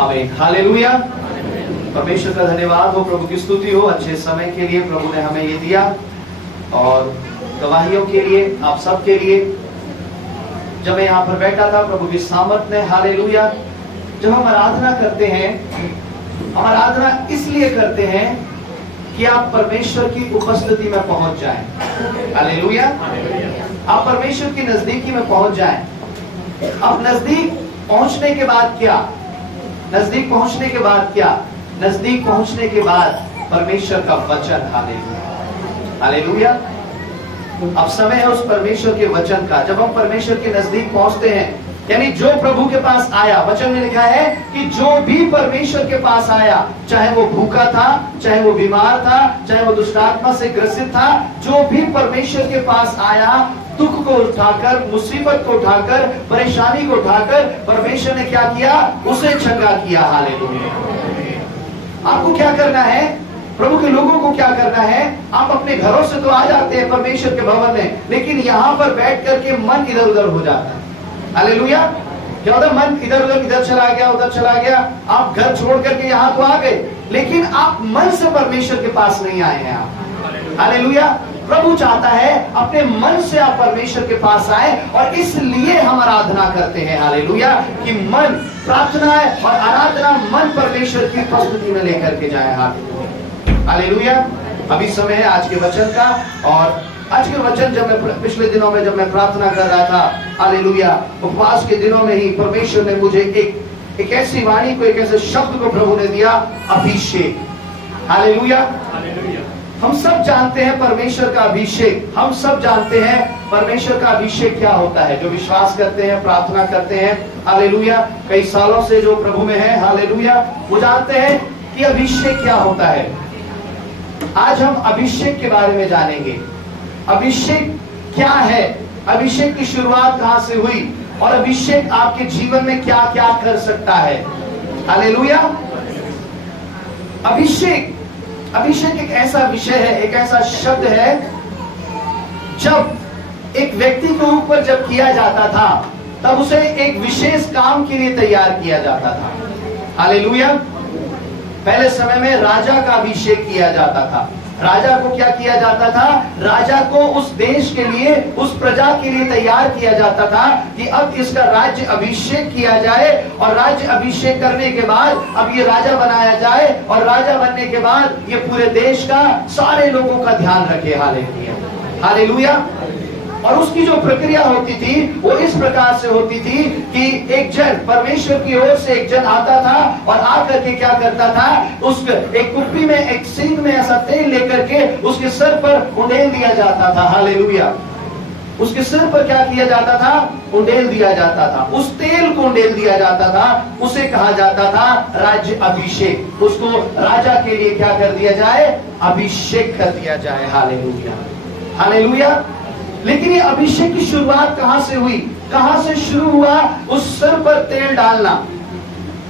आमीन, हालेलुया। परमेश्वर का धन्यवाद हो, प्रभु की स्तुति हो अच्छे समय के लिए प्रभु ने हमें ये दिया, और गवाहियों के लिए, आप सब के लिए। जब मैं यहाँ पर बैठा था प्रभु की सामर्थ में, हालेलुया, जब हम आराधना करते हैं, हम आराधना इसलिए करते हैं कि आप परमेश्वर की उपस्थिति में पहुंच जाएं। हालेलुया, आप परमेश्वर की नजदीकी में पहुंच जाएं। अब नजदीक पहुंचने के बाद क्या? नजदीक पहुंचने के बाद क्या? नजदीक पहुंचने के बाद परमेश्वर का वचन। Hallelujah, hallelujah. अब समय है उस परमेश्वर के वचन का। जब हम परमेश्वर के नजदीक पहुंचते हैं, यानी जो प्रभु के पास आया, वचन में लिखा है कि जो भी परमेश्वर के पास आया, चाहे वो भूखा था, चाहे वो बीमार था, चाहे वो दुष्ट आत्मा से ग्रसित था, जो भी परमेश्वर के पास आया, दुख को उठाकर, मुसीबत को उठाकर, परेशानी को उठाकर परमेश्वर ने क्या किया? उसे चंगा किया। हालेलुया। आपको क्या करना है? प्रभु के लोगों को क्या करना है? आप अपने घरों से तो आ जाते हैं परमेश्वर के भवन में, लेकिन यहाँ पर बैठ करके मन इधर उधर हो जाता है। हालेलुया। क्या होता है? मन इधर उधर, इधर चला गया, उधर चला गया। आप घर छोड़ करके यहाँ तो आ गए, लेकिन आप मन से परमेश्वर के पास नहीं आए हैं। आप, हालेलुया। प्रभु चाहता है अपने मन से आप परमेश्वर के पास आए, और इसलिए हम आराधना करते हैं। हालेलुया, कि मन, प्रार्थना और आराधना मन परमेश्वर की उपस्थिति में लेकर के जाए। हालेलुया। अभी समय है आज के वचन का, और आज के वचन जब मैं पिछले दिनों में जब मैं प्रार्थना कर रहा था, हालेलुया, उपवास के दिनों में ही परमेश्वर ने मुझे एक ऐसी वाणी को, एक ऐसे शब्द को प्रभु ने दिया, अभिषेक। हालेलुया। हम सब जानते हैं परमेश्वर का अभिषेक, हम सब जानते हैं परमेश्वर का अभिषेक क्या होता है। जो विश्वास करते हैं, प्रार्थना करते हैं, हालेलुया, कई सालों से जो प्रभु में है, हालेलुया, वो जानते हैं कि अभिषेक क्या होता है। आज हम अभिषेक के बारे में जानेंगे। अभिषेक क्या है, अभिषेक की शुरुआत कहां से हुई, और अभिषेक आपके जीवन में क्या क्या कर सकता है। हालेलुया। अभिषेक, अभिषेक एक ऐसा विषय है, एक ऐसा शब्द है, जब एक व्यक्ति के ऊपर जब किया जाता था, तब उसे एक विशेष काम के लिए तैयार किया जाता था। हालेलुया। पहले समय में राजा का अभिषेक किया जाता था। राजा को क्या किया जाता था? राजा को उस देश के लिए, उस प्रजा के लिए तैयार किया जाता था कि अब इसका राज्य अभिषेक किया जाए, और राज्य अभिषेक करने के बाद अब ये राजा बनाया जाए, और राजा बनने के बाद ये पूरे देश का, सारे लोगों का ध्यान रखे। Hallelujah, hallelujah. और उसकी जो प्रक्रिया होती थी वो इस प्रकार से होती थी कि एक जन, परमेश्वर की ओर से एक जन आता था, और आकर के क्या करता था? उस एक कुप्पी में, एक सींग में ऐसा तेल लेकर के उसके सर पर उंडेल दिया जाता था। हालेलुया। उसके सिर पर क्या किया जाता था? उंडेल दिया जाता था। उस तेल को उंडेल दिया जाता था, उसे कहा जाता था राज्य अभिषेक। उसको राजा के लिए क्या कर दिया जाए? अभिषेक कर दिया जाए। Hallelujah, hallelujah. लेकिन ये अभिषेक की शुरुआत कहां से हुई? कहां से शुरू हुआ? उस सर पर तेल डालना।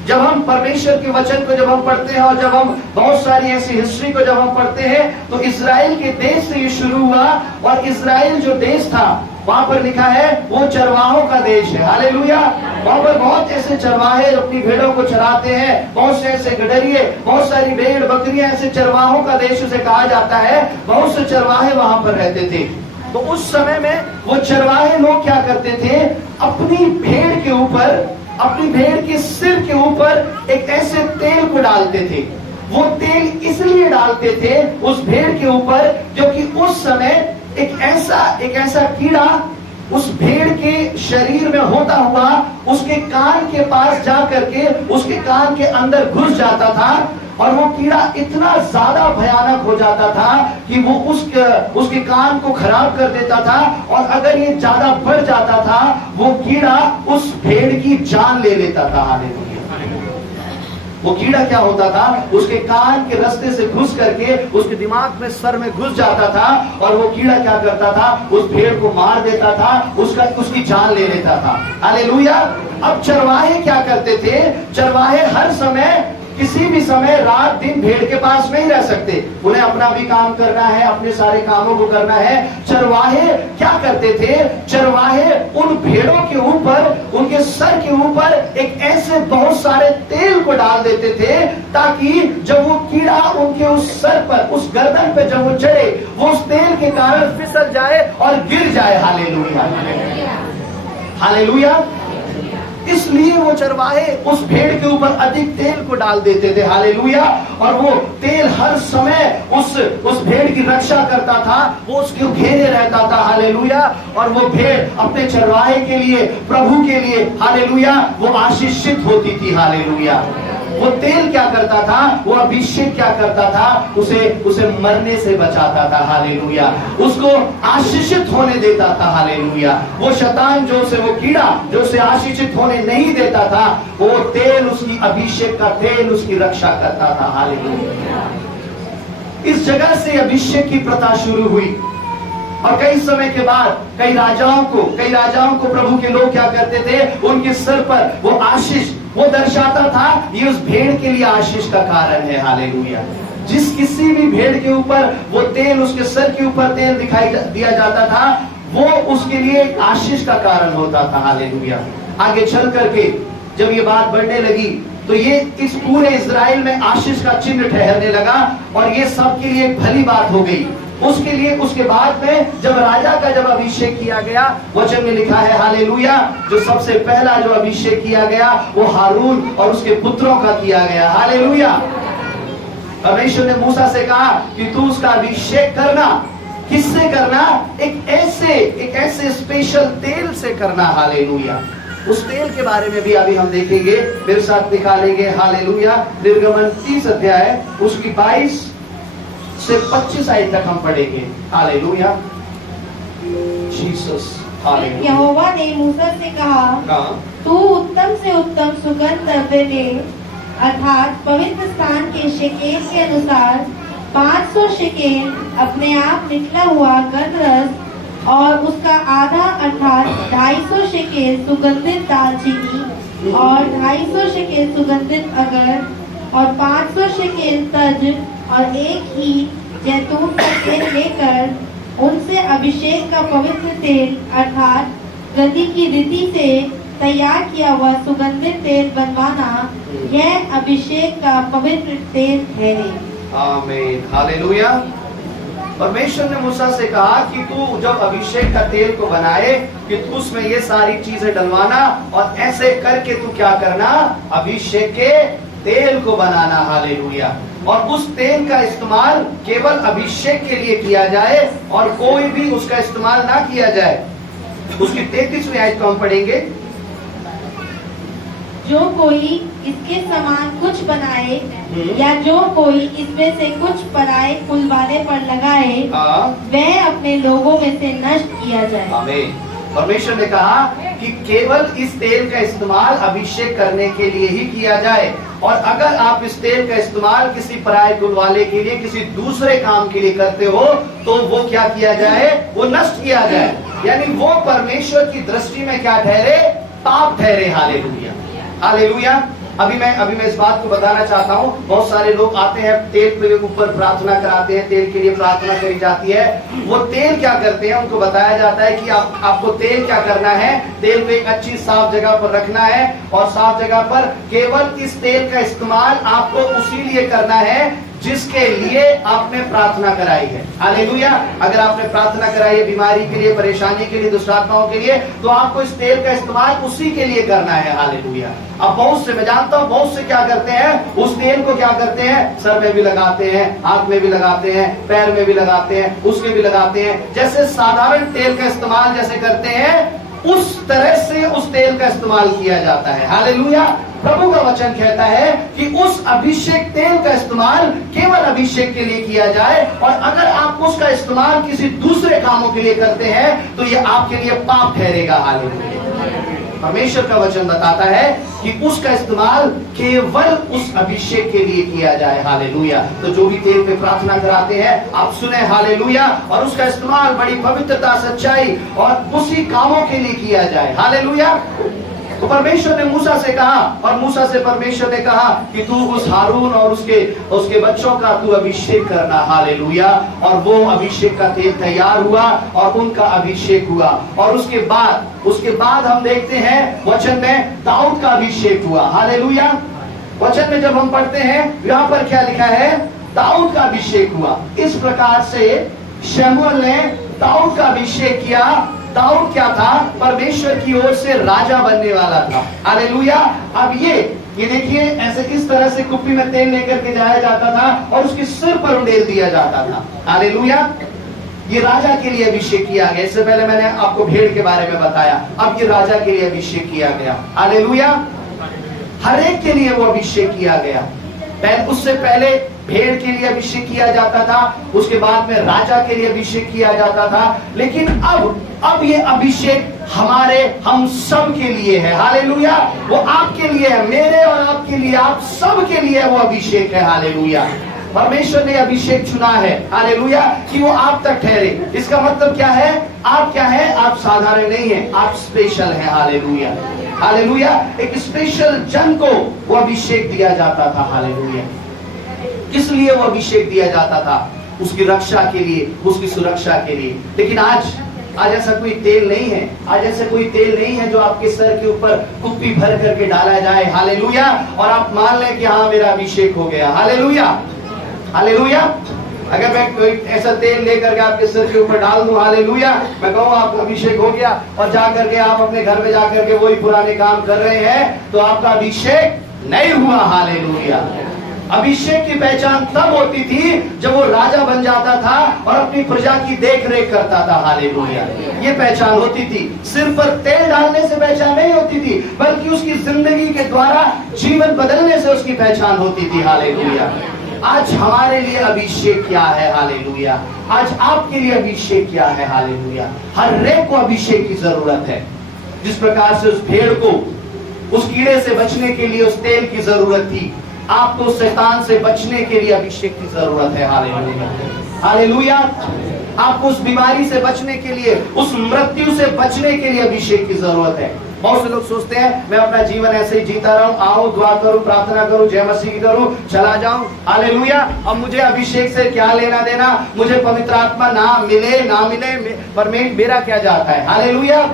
जब हम परमेश्वर के वचन को जब हम पढ़ते हैं, और जब हम बहुत सारी ऐसी हिस्ट्री को जब हम पढ़ते हैं, तो इजराइल के देश से ये शुरू हुआ। और इजराइल जो देश था, वहां पर लिखा है वो चरवाहों का देश है। हालेलुया। वहां पर बहुत ऐसे चरवाहे अपनी भेड़ों को चराते हैं, बहुत से ऐसे गडरिए, बहुत सारी भेड़ बकरियां, ऐसे चरवाहों का देश उसे कहा जाता है। बहुत से चरवाहे वहां पर रहते थे। तो उस समय में वो चरवाहे लोग क्या करते थे? अपनी भेड़ के ऊपर, अपनी भेड़ के सिर के ऊपर एक ऐसे तेल को डालते थे। वो तेल इसलिए डालते थे उस भेड़ के ऊपर, जो कि उस समय एक ऐसा कीड़ा उस भेड़ के शरीर में होता हुआ उसके कान के पास जा करके उसके कान के अंदर घुस जाता था, और वो कीड़ा इतना ज्यादा भयानक हो जाता था कि वो उसके कान को खराब कर देता था, और अगर ये ज्यादा बढ़ जाता था, वो कीड़ा उस भेड़ की जान ले लेता था। हालेलुया। वो कीड़ा क्या होता था? उसके कान के रास्ते से घुस करके उसके दिमाग में, सर में घुस जाता था, और वो कीड़ा क्या करता था? उस भेड़ को मार देता था, उसकी जान ले लेता था। हालेलुया। अब चरवाहे क्या करते थे? चरवाहे हर समय किसी भी समय रात दिन भेड़ के पास नहीं रह सकते, उन्हें अपना भी काम करना है, अपने सारे कामों को करना है। चरवाहे क्या करते थे? चरवाहे उन भेड़ों के ऊपर, उनके सर के ऊपर एक ऐसे बहुत सारे तेल को डाल देते थे, ताकि जब वो कीड़ा उनके उस सर पर, उस गर्दन पे जब वो चढ़े, वो उस तेल के कारण फिसल जाए और गिर जाए। Hallelujah, hallelujah. इसलिए वो चरवाहे उस भेड़ के ऊपर अधिक तेल को डाल देते थे। हालेलुया। और वो तेल हर समय उस भेड़ की रक्षा करता था, वो उसके घेरे रहता था। हालेलुया। और वो भेड़ अपने चरवाहे के लिए, प्रभु के लिए, हालेलुया, वो आशीषित होती थी। हालेलुया। वो तेल क्या करता था? वो अभिषेक क्या करता था? उसे मरने से बचाता था। हालेलुया। उसको आशीषित होने देता था। हालेलुया। वो शैतान जो उसे, वो कीड़ा जो उसे आशीषित होने नहीं देता था, वो तेल, उसकी अभिषेक का तेल उसकी रक्षा करता था। हालेलुया। इस जगह से अभिषेक की प्रथा शुरू हुई। और कई समय के बाद कई राजाओं को प्रभु के लोग क्या करते थे? उनके सर पर वो आशीष, वो दर्शाता था ये उस भेड़ के लिए आशीष का कारण है। हालेलुया। जिस किसी भी भेड़ के ऊपर वो तेल, उसके सर के ऊपर तेल दिखाई दिया जाता था, वो उसके लिए आशीष का कारण होता था। हालेलुया। आगे चल करके जब ये बात बढ़ने लगी, तो ये इस पूरे इजराइल में आशीष का चिन्ह ठहरने लगा, और ये सबके लिए एक भली बात हो गई। उसके लिए उसके बाद में जब राजा का जब अभिषेक किया गया, वचन में लिखा है, हालेलुया, जो सबसे पहला जो अभिषेक किया गया वो हारून और उसके पुत्रों का किया गया। हालेलुया। परमेश्वर ने मूसा से कहा कि तू उसका अभिषेक करना। किससे करना? एक ऐसे स्पेशल तेल से करना। हालेलुया। उस तेल के बारे में भी अभी हम देखेंगे, मेरे साथ निकालेंगे। हालेलुया। निर्गमन 30 अध्याय उसकी 22 से 25 आयत तक हम पढ़ेंगे। हालेलुया। जीसस। हालेलुया। यहोवा ने मूसा से कहा, तू उत्तम से उत्तम सुगंध द्रव्य ले, अर्थात पवित्र स्थान के शेकेल के अनुसार 500 शेकेल अपने आप निकला हुआ गंधरस, और उसका आधा अर्थात 250 शेकेल सुगंधित दालचीनी, और 250 शेकेल सुगंधित अगर, और 500 शेकेल तज, और एक ही जैतून का तेल लेकर उनसे अभिषेक का पवित्र तेल, अर्थात गति की रीति से तैयार किया हुआ सुगंधित तेल बनवाना। यह अभिषेक का पवित्र तेल है। आमीन। हालेलुया। परमेश्वर ने मूसा से कहा कि तू जब अभिषेक का तेल को बनाए, कि तू उसमें ये सारी चीजें डलवाना, और ऐसे करके तू क्या करना? अभिषेक के तेल को बनाना। हालेलुया। और उस तेल का इस्तेमाल केवल अभिषेक के लिए किया जाए, और कोई भी उसका इस्तेमाल ना किया जाए। उसकी 33वीं आयत को हम पढ़ेंगे। जो कोई इसके समान कुछ बनाए, या जो कोई इसमें से कुछ पराए कुल वाले पर लगाए, वह अपने लोगों में से नष्ट किया जाए। आमीन। परमेश्वर ने कहा कि केवल इस तेल का इस्तेमाल अभिषेक करने के लिए ही किया जाए, और अगर आप इस तेल का इस्तेमाल किसी पराये कुल वाले के लिए, किसी दूसरे काम के लिए करते हो, तो वो क्या किया जाए? वो नष्ट किया जाए। यानी वो परमेश्वर की दृष्टि में क्या ठहरे? पाप ठहरे। हालेलुया। हालेलुया। अभी मैं इस बात को बताना चाहता हूँ। बहुत सारे लोग आते हैं, तेल के ऊपर प्रार्थना कराते हैं, तेल के लिए प्रार्थना करी जाती है। वो तेल क्या करते हैं? उनको बताया जाता है कि आपको तेल क्या करना है? तेल को एक अच्छी साफ जगह पर रखना है, और साफ जगह पर केवल इस तेल का इस्तेमाल आपको उसी लिए करना है जिसके लिए आपने प्रार्थना कराई है। हालेलुया। अगर आपने प्रार्थना कराई है बीमारी के लिए, परेशानी के लिए, दुष्टात्माओं के लिए, तो आपको इस तेल का इस्तेमाल उसी के लिए करना है। हालेलुया। अब बहुत से, मैं जानता हूँ बहुत से क्या करते हैं, उस तेल को क्या करते हैं? सर में भी लगाते हैं, हाथ में भी लगाते हैं, पैर में भी लगाते हैं, उसके भी लगाते हैं। जैसे साधारण तेल का इस्तेमाल जैसे करते हैं, उस तरह से उस तेल का इस्तेमाल किया जाता है। हालेलुया। प्रभु का वचन कहता है कि उस अभिषेक तेल का इस्तेमाल केवल अभिषेक के लिए किया जाए, और अगर आप उसका इस्तेमाल किसी दूसरे कामों के लिए करते हैं, तो ये आपके लिए पाप ठहरेगा। हालेलुया। परमेश्वर का वचन बताता है कि उसका इस्तेमाल केवल उस अभिषेक के लिए किया जाए। हालेलुया। तो जो भी तेल पे प्रार्थना कराते हैं, आप सुने। हालेलुया। और उसका इस्तेमाल बड़ी पवित्रता, सच्चाई और उसी कामों के लिए किया जाए। हालेलुया। तो परमेश्वर ने मूसा से कहा, और मूसा से परमेश्वर ने कहा कि तू उस हारून और उसके बच्चों का तू अभिषेक करना। हालेलुया। और वो अभिषेक का तेल तैयार हुआ और उनका अभिषेक हुआ। और उसके बाद हम देखते हैं वचन में दाऊद का अभिषेक हुआ। हालेलुया। वचन में जब हम पढ़ते हैं यहाँ पर क्या लिखा है, दाऊद का अभिषेक हुआ। इस प्रकार से शमूएल ने दाऊद का अभिषेक किया। दाऊद क्या था, परमेश्वर की ओर से राजा बनने वाला था। हालेलुया। अब ये देखिए, ऐसे इस तरह से कुप्पी में तेल लेकर के जाया जाता था और उसके सिर पर उंडेल दिया जाता था। हालेलुया। ये राजा के लिए अभिषेक किया गया। इससे पहले मैंने आपको भेड़ के बारे में बताया, अब ये राजा के लिए अभिषेक किया गया। हालेलुया। हर एक के लिए वो अभिषेक किया गया। उससे पहले भेड़ के लिए अभिषेक किया जाता था, उसके बाद में राजा के लिए अभिषेक किया जाता था, लेकिन अब ये अभिषेक हम सब के लिए है। हालेलुया। वो आपके लिए है, मेरे और आपके लिए, आप सब के लिए वो अभिषेक है। हालेलुया। परमेश्वर ने अभिषेक चुना है। हालेलुया। कि वो आप तक ठहरे। इसका मतलब क्या है, आप क्या है, आप साधारण नहीं है, आप स्पेशल है। हालेलुया। हालेलुया। एक स्पेशल जन को वो अभिषेक दिया जाता था। हालेलुया। किस लिए वो अभिषेक दिया जाता था? उसकी रक्षा के लिए, उसकी सुरक्षा के लिए। लेकिन आज ऐसा कोई तेल नहीं है। आज ऐसा कोई तेल नहीं है जो आपके सर के ऊपर कुप्पी भर करके डाला जाए। हालेलुया। और आप मान लें कि हाँ मेरा अभिषेक हो गया। हालेलुया। हालेलुया। अगर मैं कोई ऐसा तेल लेकर के आपके सिर के ऊपर डाल दूं, हालेलुया, मैं कहूँ आपका अभिषेक हो गया, और जाकर के आप अपने घर में जाकर के वही पुराने काम कर रहे हैं, तो आपका अभिषेक नहीं हुआ। हालेलुया। अभिषेक की पहचान तब होती थी जब वो राजा बन जाता था और अपनी प्रजा की देख रेख करता था। हालेलुया। ये पहचान होती थी। सिर पर तेल डालने से पहचान नहीं होती थी, बल्कि उसकी जिंदगी के द्वारा जीवन बदलने से उसकी पहचान होती थी। हालेलुया। आज हमारे लिए अभिषेक क्या है? हालेलुया। आज आपके लिए अभिषेक क्या है? हालेलुया। हर एक को अभिषेक की जरूरत है। जिस प्रकार से उस भेड़ को उस कीड़े से बचने के लिए उस तेल की जरूरत थी, आपको शैतान से बचने के लिए अभिषेक की जरूरत है। हालेलुया। हालेलुया। आपको उस बीमारी से बचने के लिए, उस मृत्यु से बचने के लिए अभिषेक की जरूरत है। बहुत से लोग सोचते हैं मैं अपना जीवन ऐसे ही जीता रहूं, आऊं, दुआ करूं, प्रार्थना करूं, जय मसीह करूं, चला जाऊं। हालेलुया। अब मुझे अभिषेक से क्या लेना देना, मुझे पवित्र आत्मा ना मिले पर मेरा क्या जाता है। हालेलुया।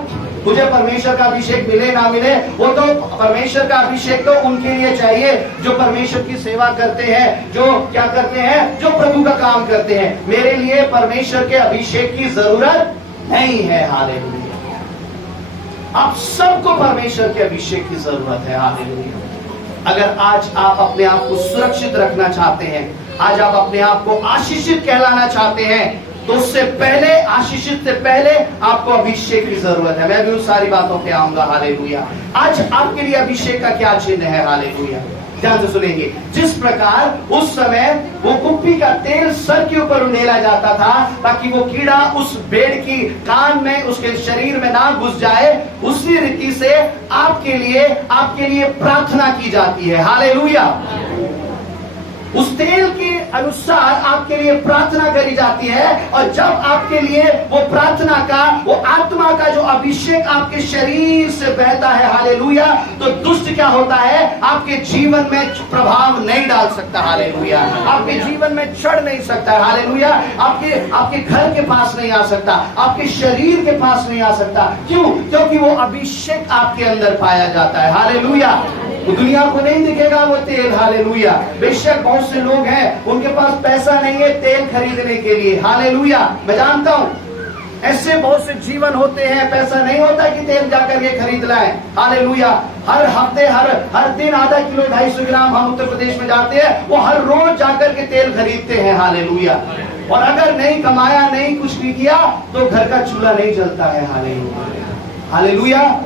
मुझे परमेश्वर का अभिषेक मिले ना मिले, वो तो परमेश्वर का अभिषेक तो उनके लिए चाहिए जो परमेश्वर की सेवा करते हैं, जो क्या करते हैं, जो प्रभु का काम करते हैं। मेरे लिए परमेश्वर के अभिषेक की जरूरत नहीं है। हालेलुया। आप सबको परमेश्वर के अभिषेक की जरूरत है। हालेलुया। अगर आज आप अपने आप को सुरक्षित रखना चाहते हैं, आज आप अपने आप को आशीषित कहलाना चाहते हैं, तो उससे पहले, आशीषित से पहले आपको अभिषेक की जरूरत है। मैं भी उस सारी बातों पे आऊंगा। हालेलुया। आज आपके लिए अभिषेक का क्या चिन्ह है? हालेलुया। ध्यान से सुनेंगे। जिस प्रकार उस समय वो कुप्पी का तेल सर के ऊपर उंडेला जाता था ताकि वो कीड़ा उस भेड़ की कान में, उसके शरीर में ना घुस जाए, उसी रीति से आपके लिए प्रार्थना की जाती है। हालेलुया। उस तेल के अनुसार आपके लिए प्रार्थना करी जाती है, और जब आपके लिए वो प्रार्थना का, वो आत्मा का जो अभिषेक आपके शरीर से बहता है, हालेलुया, तो दुष्ट क्या होता है, आपके जीवन में प्रभाव नहीं डाल सकता। हालेलुया। आपके जीवन में चढ़ नहीं सकता। हालेलुया। आपके घर के पास नहीं आ सकता, आपके शरीर के पास नहीं आ सकता। क्यों? क्योंकि वो अभिषेक आपके अंदर पाया जाता है। हालेलुया। दुनिया को नहीं दिखेगा वो तेल। हालेलुया। बेशक बहुत से लोग हैं उनके पास पैसा नहीं है तेल खरीदने के लिए। हालेलुया। मैं जानता हूं ऐसे बहुत से जीवन होते हैं, पैसा नहीं होता कि तेल जाकर के खरीद लाए। हालेलुया। हर हफ्ते, हर दिन आधा किलो 250 ग्राम हम उत्तर प्रदेश में जाते हैं, वो हर रोज जाकर के तेल खरीदते हैं। हालेलुया। और अगर नहीं कमाया, नहीं कुछ भी किया, तो घर का चूल्हा नहीं जलता है। हालेलुया। हालेलुया।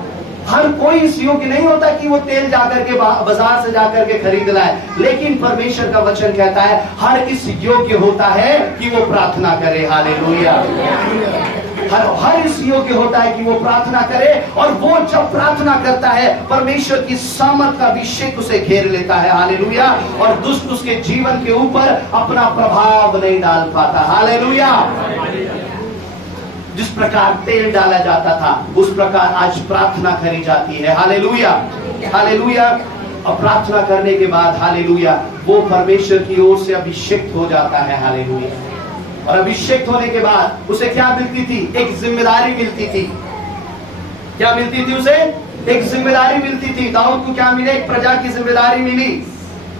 हर कोई इस योग्य नहीं होता कि वो तेल जाकर के बाजार से जाकर के खरीद लाए, लेकिन परमेश्वर का वचन कहता है हर इस योग्य होता है कि वो प्रार्थना करे। हालेलुया। हर इस योग्य होता है कि वो प्रार्थना करे, और वो जब प्रार्थना करता है परमेश्वर की सामर्थ का अभिषेक उसे घेर लेता है। हालेलुया। और दुष्ट उसके जीवन के ऊपर अपना प्रभाव नहीं डाल पाता। हालेलुया। जिस प्रकार तेल डाला जाता था उस प्रकार आज प्रार्थना करी जाती है। Hallelujah, hallelujah. और प्रार्थना करने के बाद हालेलुया वो परमेश्वर की ओर से अभिषेक हो जाता है। हालेलुया। और अभिषेक होने के बाद उसे क्या मिलती थी? एक जिम्मेदारी मिलती थी। क्या मिलती थी उसे? एक जिम्मेदारी मिलती थी। दाऊद को क्या मिले? एक प्रजा की जिम्मेदारी मिली।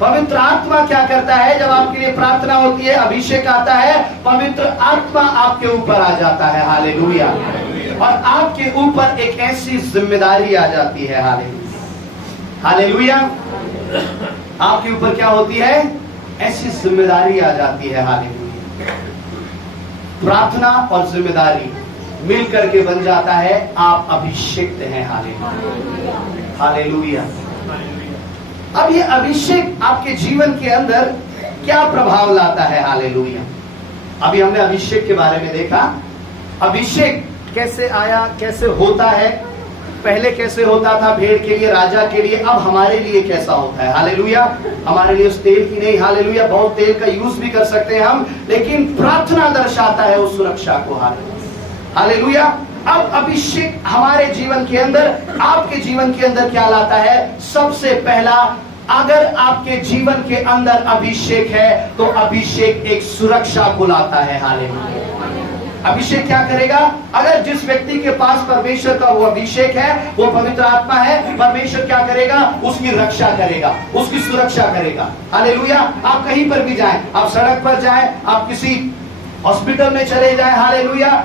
पवित्र आत्मा क्या करता है? जब आपके लिए प्रार्थना होती है, अभिषेक आता है, पवित्र आत्मा आपके ऊपर आ जाता है। हालेलुया। और आपके ऊपर एक ऐसी जिम्मेदारी आ जाती है। Hallelujah, hallelujah. आपके ऊपर क्या होती है? ऐसी जिम्मेदारी आ जाती है। हालेलुया। प्रार्थना और जिम्मेदारी मिलकर के बन जाता है आप अभिषेक्त हैं। Hallelujah, hallelujah. अब ये अभिषेक आपके जीवन के अंदर क्या प्रभाव लाता है? हालेलुया। अभी हमने अभिषेक के बारे में देखा। अभिषेक कैसे आया, कैसे होता है, पहले कैसे होता था भेड़ के लिए, राजा के लिए, अब हमारे लिए कैसा होता है। हालेलुया। हमारे लिए उस तेल की नहीं, हालेलुया, बहुत तेल का यूज भी कर सकते हैं हम, लेकिन प्रार्थना दर्शाता है उस सुरक्षा को। हालेलुया। अब अभिषेक हमारे जीवन के अंदर, आपके जीवन के अंदर क्या लाता है? सबसे पहला, अगर आपके जीवन के अंदर अभिषेक है तो अभिषेक एक सुरक्षा को लाता है। हालेलुया। अभिषेक क्या करेगा? अगर जिस व्यक्ति के पास परमेश्वर का वो अभिषेक है, वो पवित्र आत्मा है, परमेश्वर क्या करेगा? उसकी रक्षा करेगा, उसकी सुरक्षा करेगा। हालेलुया। आप कहीं पर भी जाएं, आप सड़क पर जाएं, आप किसी हॉस्पिटल में चले जाएं, हालेलुया,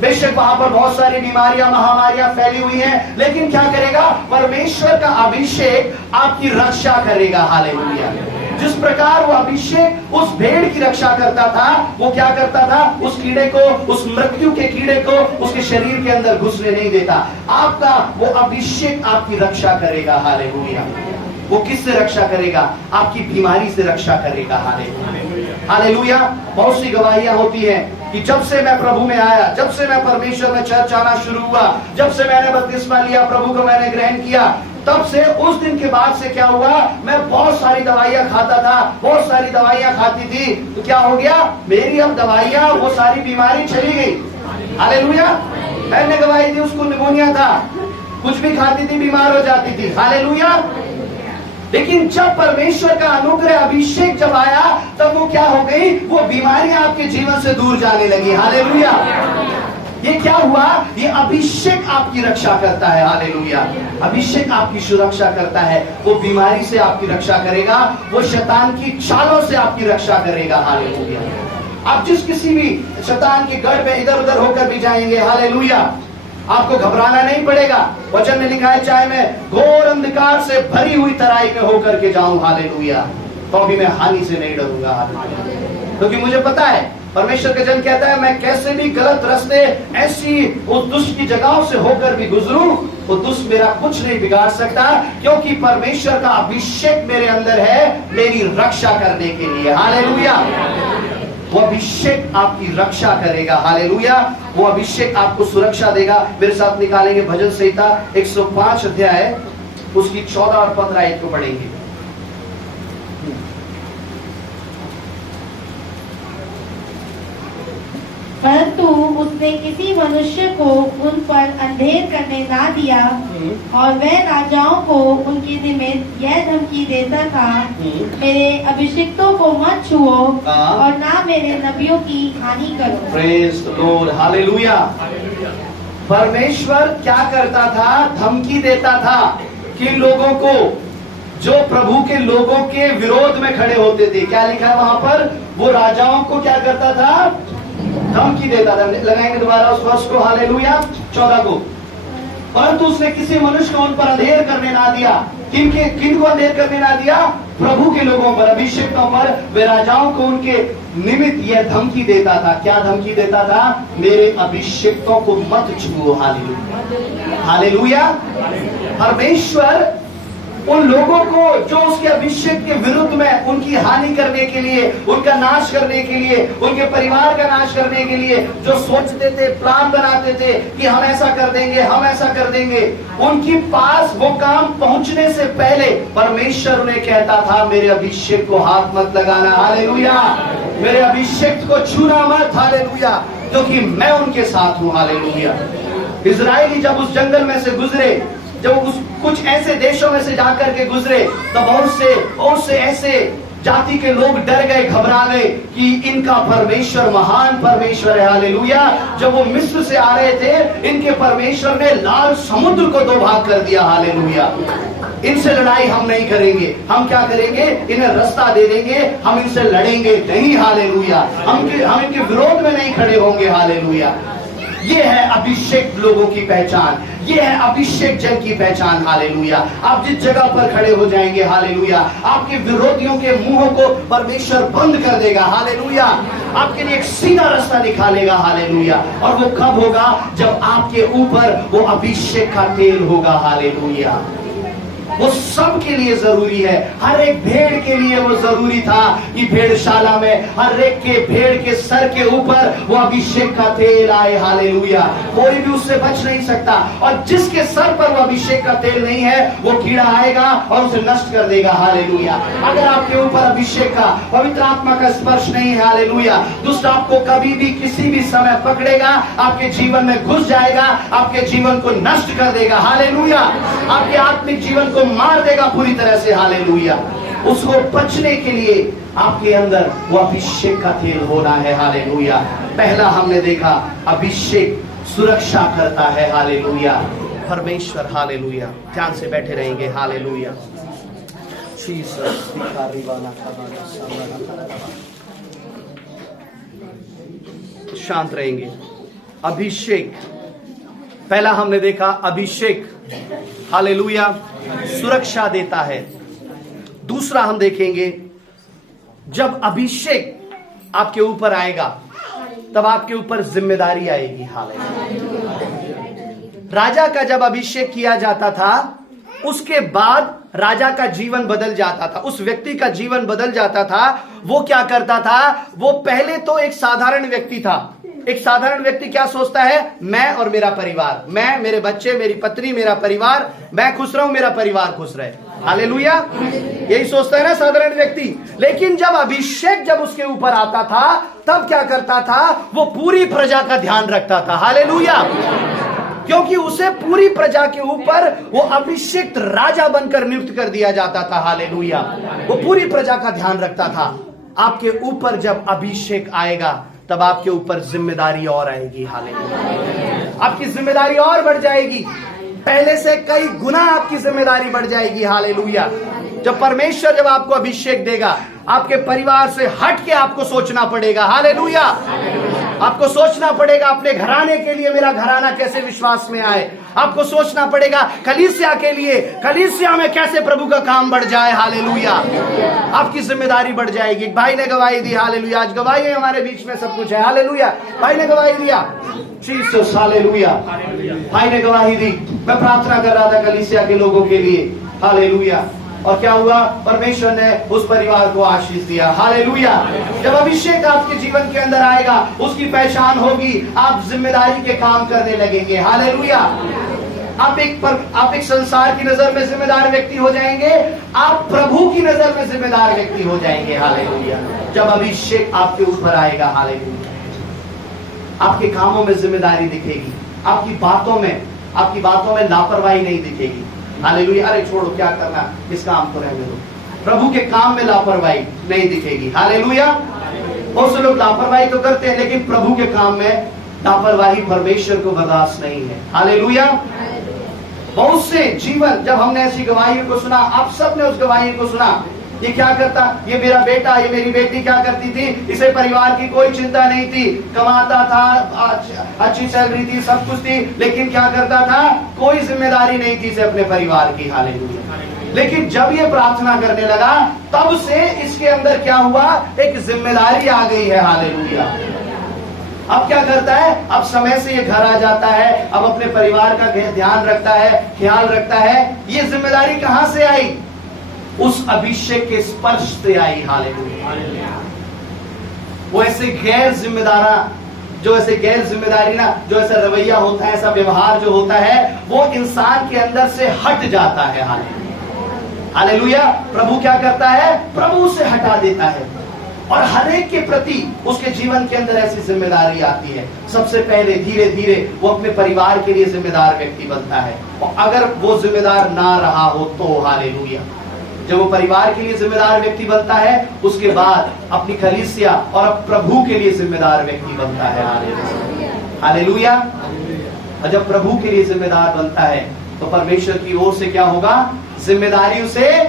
बेशक वहां पर बहुत सारी बीमारियां, महामारियां फैली हुई हैं, लेकिन क्या करेगा? परमेश्वर का अभिषेक आपकी रक्षा करेगा। हालेलुया। जिस प्रकार वो अभिषेक उस भेड़ की रक्षा करता था, वो क्या करता था? उस कीड़े को, उस मृत्यु के कीड़े को उसके शरीर के अंदर घुसने नहीं देता। आपका वो अभिषेक आपकी रक्षा करेगा। हालेलुया। वो किससे रक्षा करेगा? आपकी बीमारी से रक्षा करेगा। Hallelujah, hallelujah. बहुत सी गवाहियां होती हैं कि जब से मैं प्रभु में आया, जब से मैं परमेश्वर में चर्च आना शुरू हुआ, जब से मैंने बपतिस्मा लिया, प्रभु को मैंने ग्रहण किया, तब से उस दिन के बाद से क्या हुआ? मैं बहुत सारी दवाइयां खाता था, बहुत सारी दवाइयां खाती थी, तो क्या हो गया? मेरी अब दवाइयां, वो सारी बीमारी चली गई। हालेलुया। मैंने गवाही दी, उसको निमोनिया था, कुछ भी खाती थी बीमार हो जाती थी। हालेलुया। लेकिन जब परमेश्वर का अनुग्रह अभिषेक जब आया, तब वो क्या हो गई? वो बीमारियां आपके जीवन से दूर जाने लगी। हालेलुया। ये क्या हुआ? ये अभिषेक आपकी रक्षा करता है। हालेलुया। अभिषेक आपकी सुरक्षा करता है। वो बीमारी से आपकी रक्षा करेगा, वो शैतान की चालों से आपकी रक्षा करेगा। हालेलुया। आप जिस किसी भी शैतान के गढ़ में इधर उधर होकर भी जाएंगे, हालेलुया, आपको घबराना नहीं पड़ेगा। वचन में लिखा है, चाहे मैं घोर अंधकार से भरी हुई तराई में होकर के जाऊं, हालेलुया, तो भी मैं हानि से नहीं डरूंगा। हालेलुया। क्योंकि मुझे पता है, परमेश्वर का जन कहता है, मैं कैसे भी गलत रास्ते, ऐसी उस दुष्ट की जगहों से होकर भी गुजरूं, वो दुष्ट मेरा कुछ नहीं बिगाड़ सकता, क्योंकि परमेश्वर का अभिषेक मेरे अंदर है मेरी रक्षा करने के लिए। हालेलुया। वो अभिषेक आपकी रक्षा करेगा। हालेलुया। वो अभिषेक आपको सुरक्षा देगा। मेरे साथ निकालेंगे भजन संहिता 105 अध्याय, उसकी 14 और 15 आयत को पढ़ेंगे। परंतु उसने किसी मनुष्य को उन पर अंधेर करने ना दिया, और वह राजाओं को उनके निमित्त यह धमकी देता था, मेरे अभिषिक्तों को मत छुओ और ना मेरे नबियों की हानि करो। Praise the Lord. हालेलुया। परमेश्वर क्या करता था? धमकी देता था किन लोगों को? जो प्रभु के लोगों के विरोध में खड़े होते थे। क्या लिखा है वहां पर? वो राजाओं को क्या करता था? धमकी देता था। लगाएंगे दोबारा उस वर्ष को, हालेलुया, 14 को। परंतु उसने किसी मनुष्य को उन पर अंधेर करने ना दिया। किन को अंधेर करने ना दिया? प्रभु के लोगों पर, अभिषेक्तों पर। वे राजाओं को उनके निमित्त यह धमकी देता था। क्या धमकी देता था? मेरे अभिषेक्तों को मत छुओ। Hallelujah, hallelujah. परमेश्वर उन लोगों को जो उसके अभिषेक के विरुद्ध में उनकी हानि करने के लिए, उनका नाश करने के लिए, उनके परिवार का नाश करने के लिए जो सोचते थे, प्लान बनाते थे कि हम ऐसा कर देंगे, हम ऐसा कर देंगे, उनके पास वो काम पहुंचने से पहले परमेश्वर उन्हें कहता था, मेरे अभिषेक को हाथ मत लगाना। हालेलुया। मेरे अभिषेक को छूना मत। हालेलुया। क्योंकि मैं उनके साथ हूं। हालेलुया। इजरायली जब उस जंगल में से गुजरे, जब उस कुछ ऐसे देशों में से जाकर के गुजरे, तो बहुत से ऐसे जाति के लोग डर गए, घबरा गए कि इनका परमेश्वर महान परमेश्वर है। हालेलुया। जब वो मिस्र से आ रहे थे, इनके परमेश्वर ने लाल समुद्र को 2 भाग कर दिया। हालेलुया। इनसे लड़ाई हम नहीं करेंगे, हम क्या करेंगे, इन्हें रास्ता दे देंगे, हम इनसे लड़ेंगे नहीं। हालेलुया। हम इनके विरोध में नहीं खड़े होंगे। हालेलुया। ये है अभिषेक लोगों की पहचान, ये है अभिषेक जन की पहचान। हालेलुया। आप जिस जगह पर खड़े हो जाएंगे, हालेलुया, आपके विरोधियों के मुंहों को परमेश्वर बंद कर देगा। हालेलुया। आपके लिए एक सीधा रास्ता निकालेगा। हालेलुया। और वो कब होगा? जब आपके ऊपर वो अभिषेक का तेल होगा। हालेलुया। वो सब के लिए जरूरी है। हर एक भेड़ के लिए वो जरूरी था कि भेड़शाला में हर एक के भेड़ के सर के ऊपर वो अभिषेक का तेल आए। हालेलुया। कोई भी उससे बच नहीं सकता, और जिसके सर पर वो अभिषेक का तेल नहीं है, वो कीड़ा आएगा और उसे नष्ट कर देगा। हालेलुया। अगर आपके ऊपर अभिषेक का, पवित्र आत्मा का स्पर्श नहीं है, हालेलुया, दुष्ट आपको कभी भी किसी भी समय पकड़ेगा, आपके जीवन में घुस जाएगा, आपके जीवन को नष्ट कर देगा। हालेलुया। आपके आत्मिक जीवन को मार देगा पूरी तरह से। हालेलुया। उसको बचने के लिए आपके अंदर वो अभिषेक का तेल होना है। हालेलुया। पहला हमने देखा, अभिषेक सुरक्षा करता है। हालेलुया। परमेश्वर, हालेलुया, ध्यान से बैठे रहेंगे। हालेलुया। शांत रहेंगे। अभिषेक, पहला हमने देखा अभिषेक, हालेलुया, सुरक्षा देता है। दूसरा हम देखेंगे, जब अभिषेक आपके ऊपर आएगा तब आपके ऊपर जिम्मेदारी आएगी। हालेलुया। राजा का जब अभिषेक किया जाता था, उसके बाद राजा का जीवन बदल जाता था, उस व्यक्ति का जीवन बदल जाता था। वो क्या करता था? वो पहले तो एक साधारण व्यक्ति था। एक साधारण व्यक्ति क्या सोचता है? मैं और मेरा परिवार, मैं, मेरे बच्चे, मेरी पत्नी, मेरा परिवार, मैं खुश रहूं, मेरा परिवार खुश रहे। हालेलुया। यही सोचता है ना साधारण व्यक्ति। लेकिन जब अभिषेक जब उसके ऊपर आता था, तब क्या करता था? वो पूरी प्रजा का ध्यान रखता था। हालेलुया। क्योंकि उसे पूरी प्रजा के ऊपर वो अभिषेक्त राजा बनकर नियुक्त कर दिया जाता था। हालेलुया। वो पूरी प्रजा का ध्यान रखता था। आपके ऊपर जब अभिषेक आएगा, तब आपके ऊपर जिम्मेदारी और आएगी। हालेलुया। आपकी जिम्मेदारी और बढ़ जाएगी, पहले से कई गुना आपकी जिम्मेदारी बढ़ जाएगी। हालेलुया। जब परमेश्वर जब आपको अभिषेक देगा, आपके परिवार से हट के आपको सोचना पड़ेगा। हालेलुया। आपको सोचना पड़ेगा अपने घराने के लिए, मेरा घराना कैसे विश्वास में आए। आपको सोचना पड़ेगा कलीसिया के लिए, कलीसिया में कैसे प्रभु का काम बढ़ जाए। हालेलुया। आपकी जिम्मेदारी बढ़ जाएगी। भाई ने गवाही दी। हालेलुया। आज गवाही है, हमारे बीच में सब कुछ है। हालेलुया। भाई ने गवाही दिया। जीसस। हालेलुया। भाई ने गवाही दी। मैं प्रार्थना कर रहा था कलीसिया के लोगों के लिए। हालेलुया। और क्या हुआ? परमेश्वर ने उस परिवार को आशीष दिया। हालेलुया। जब अभिषेक आपके जीवन के अंदर आएगा, उसकी पहचान होगी, आप जिम्मेदारी के काम करने लगेंगे। हालेलुया। आप एक संसार की नजर में जिम्मेदार व्यक्ति हो जाएंगे, आप प्रभु की नजर में जिम्मेदार व्यक्ति हो जाएंगे। हालेलुया। जब अभिषेक आपके ऊपर आएगा, हालेलुया, आपके कामों में जिम्मेदारी दिखेगी, आपकी बातों में लापरवाही नहीं दिखेगी। हालेलुया। अरे छोड़ो, क्या करना, इस काम को रहने दो। प्रभु के काम में लापरवाही नहीं दिखेगी। हालेलुया। बहुत से लोग लापरवाही तो करते हैं, लेकिन प्रभु के काम में लापरवाही परमेश्वर को बर्दाश्त नहीं है। हालेलुया। बहुत से जीवन, जब हमने ऐसी गवाही को सुना, आप सब ने उस गवाही को सुना, ये क्या करता, ये मेरा बेटा, ये मेरी बेटी क्या करती थी, इसे परिवार की कोई चिंता नहीं थी, कमाता था, अच्छी सैलरी थी, सब कुछ थी, लेकिन क्या करता था? कोई जिम्मेदारी नहीं थी इसे अपने परिवार की। हालेलुया। लेकिन जब ये प्रार्थना करने लगा, तब से इसके अंदर क्या हुआ? एक जिम्मेदारी आ गई है। हालेलुया। अब क्या करता है? अब समय से ये घर आ जाता है, अब अपने परिवार का ध्यान रखता है, ख्याल रखता है। ये जिम्मेदारी कहां से आई? उस अभिषेक के स्पर्श से आई। हालेलुया। वो ऐसे गैर जिम्मेदारी ना, जो ऐसा रवैया होता है, ऐसा व्यवहार जो होता है, वो इंसान के अंदर से हट जाता है। हालेलुया। प्रभु क्या करता है? प्रभु से हटा देता है। और हर एक के प्रति उसके जीवन के अंदर ऐसी जिम्मेदारी आती है। सबसे पहले धीरे धीरे वो अपने परिवार के लिए जिम्मेदार व्यक्ति बनता है, और अगर वो जिम्मेदार ना रहा हो तो हालेलुया, जब वो परिवार के लिए जिम्मेदार व्यक्ति बनता है, उसके बाद अपनी कलीसिया और प्रभु के लिए जिम्मेदार व्यक्ति बनता है। हालेलुया। और जब प्रभु के लिए जिम्मेदार बनता है तो परमेश्वर की ओर से क्या होगा, जिम्मेदारी उसे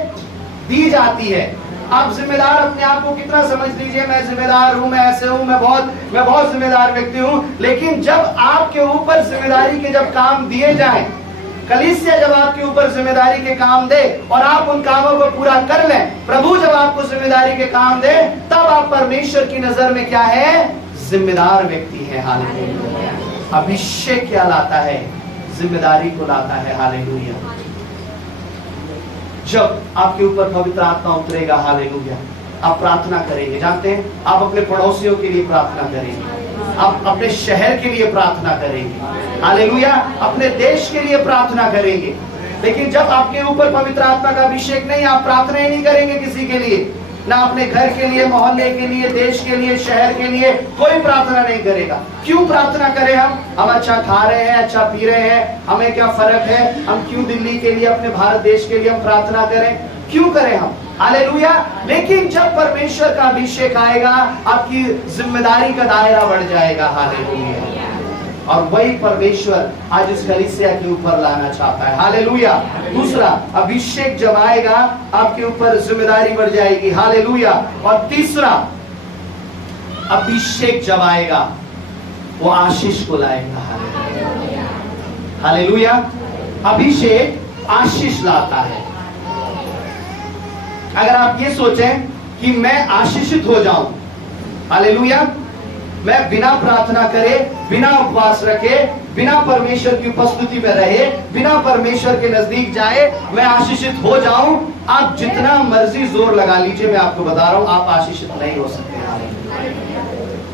दी जाती है। आप जिम्मेदार अपने आप को कितना समझ लीजिए, मैं जिम्मेदार हूं, मैं ऐसे हूं, मैं बहुत जिम्मेदार व्यक्ति हूं, लेकिन जब आपके ऊपर जिम्मेदारी के जब काम दिए जाएं, कलीसिया जब आपके ऊपर जिम्मेदारी के काम दे और आप उन कामों को पूरा कर लें, प्रभु जब आपको जिम्मेदारी के काम दे, तब आप परमेश्वर की नजर में क्या है, जिम्मेदार व्यक्ति है। हालेलुया। अभिषेक क्या लाता है, जिम्मेदारी को लाता है। हालेलुया। जब आपके ऊपर पवित्र आत्मा उतरेगा, हालेलुया, आप प्रार्थना करेंगे। जानते हैं, आप अपने पड़ोसियों के लिए प्रार्थना करेंगे, आप अपने शहर के लिए प्रार्थना करेंगे, हालेलुया, अपने देश के लिए प्रार्थना करेंगे। लेकिन जब आपके ऊपर पवित्र आत्मा का अभिषेक नहीं, आप प्रार्थना ही नहीं करेंगे किसी के लिए, ना अपने घर के लिए, मोहल्ले के लिए, देश के लिए, शहर के लिए, कोई प्रार्थना नहीं करेगा। क्यों प्रार्थना करें? हम अच्छा खा रहे हैं, अच्छा पी रहे हैं, हमें क्या फर्क है? हम क्यों दिल्ली के लिए, अपने भारत देश के लिए हम प्रार्थना करें? क्यों करें हम? हालेलुया। लेकिन जब परमेश्वर का अभिषेक आएगा, आपकी जिम्मेदारी का दायरा बढ़ जाएगा। हालेलुया। और वही परमेश्वर आज इस कलीसिया के ऊपर लाना चाहता है। हालेलुया। दूसरा, अभिषेक जब आएगा आपके ऊपर जिम्मेदारी बढ़ जाएगी। हालेलुया। और तीसरा, अभिषेक जब आएगा वो आशीष को लाएगा। हालेलुया। अभिषेक आशीष लाता है। अगर आप ये सोचें कि मैं आशीषित हो जाऊं, हालेलुया, मैं बिना प्रार्थना करे, बिना उपवास रखे, बिना परमेश्वर की उपस्थिति में रहे, बिना परमेश्वर के नजदीक जाए, मैं आशीषित हो जाऊं, आप जितना मर्जी जोर लगा लीजिए, मैं आपको बता रहा हूं, आप आशीषित नहीं हो सकते।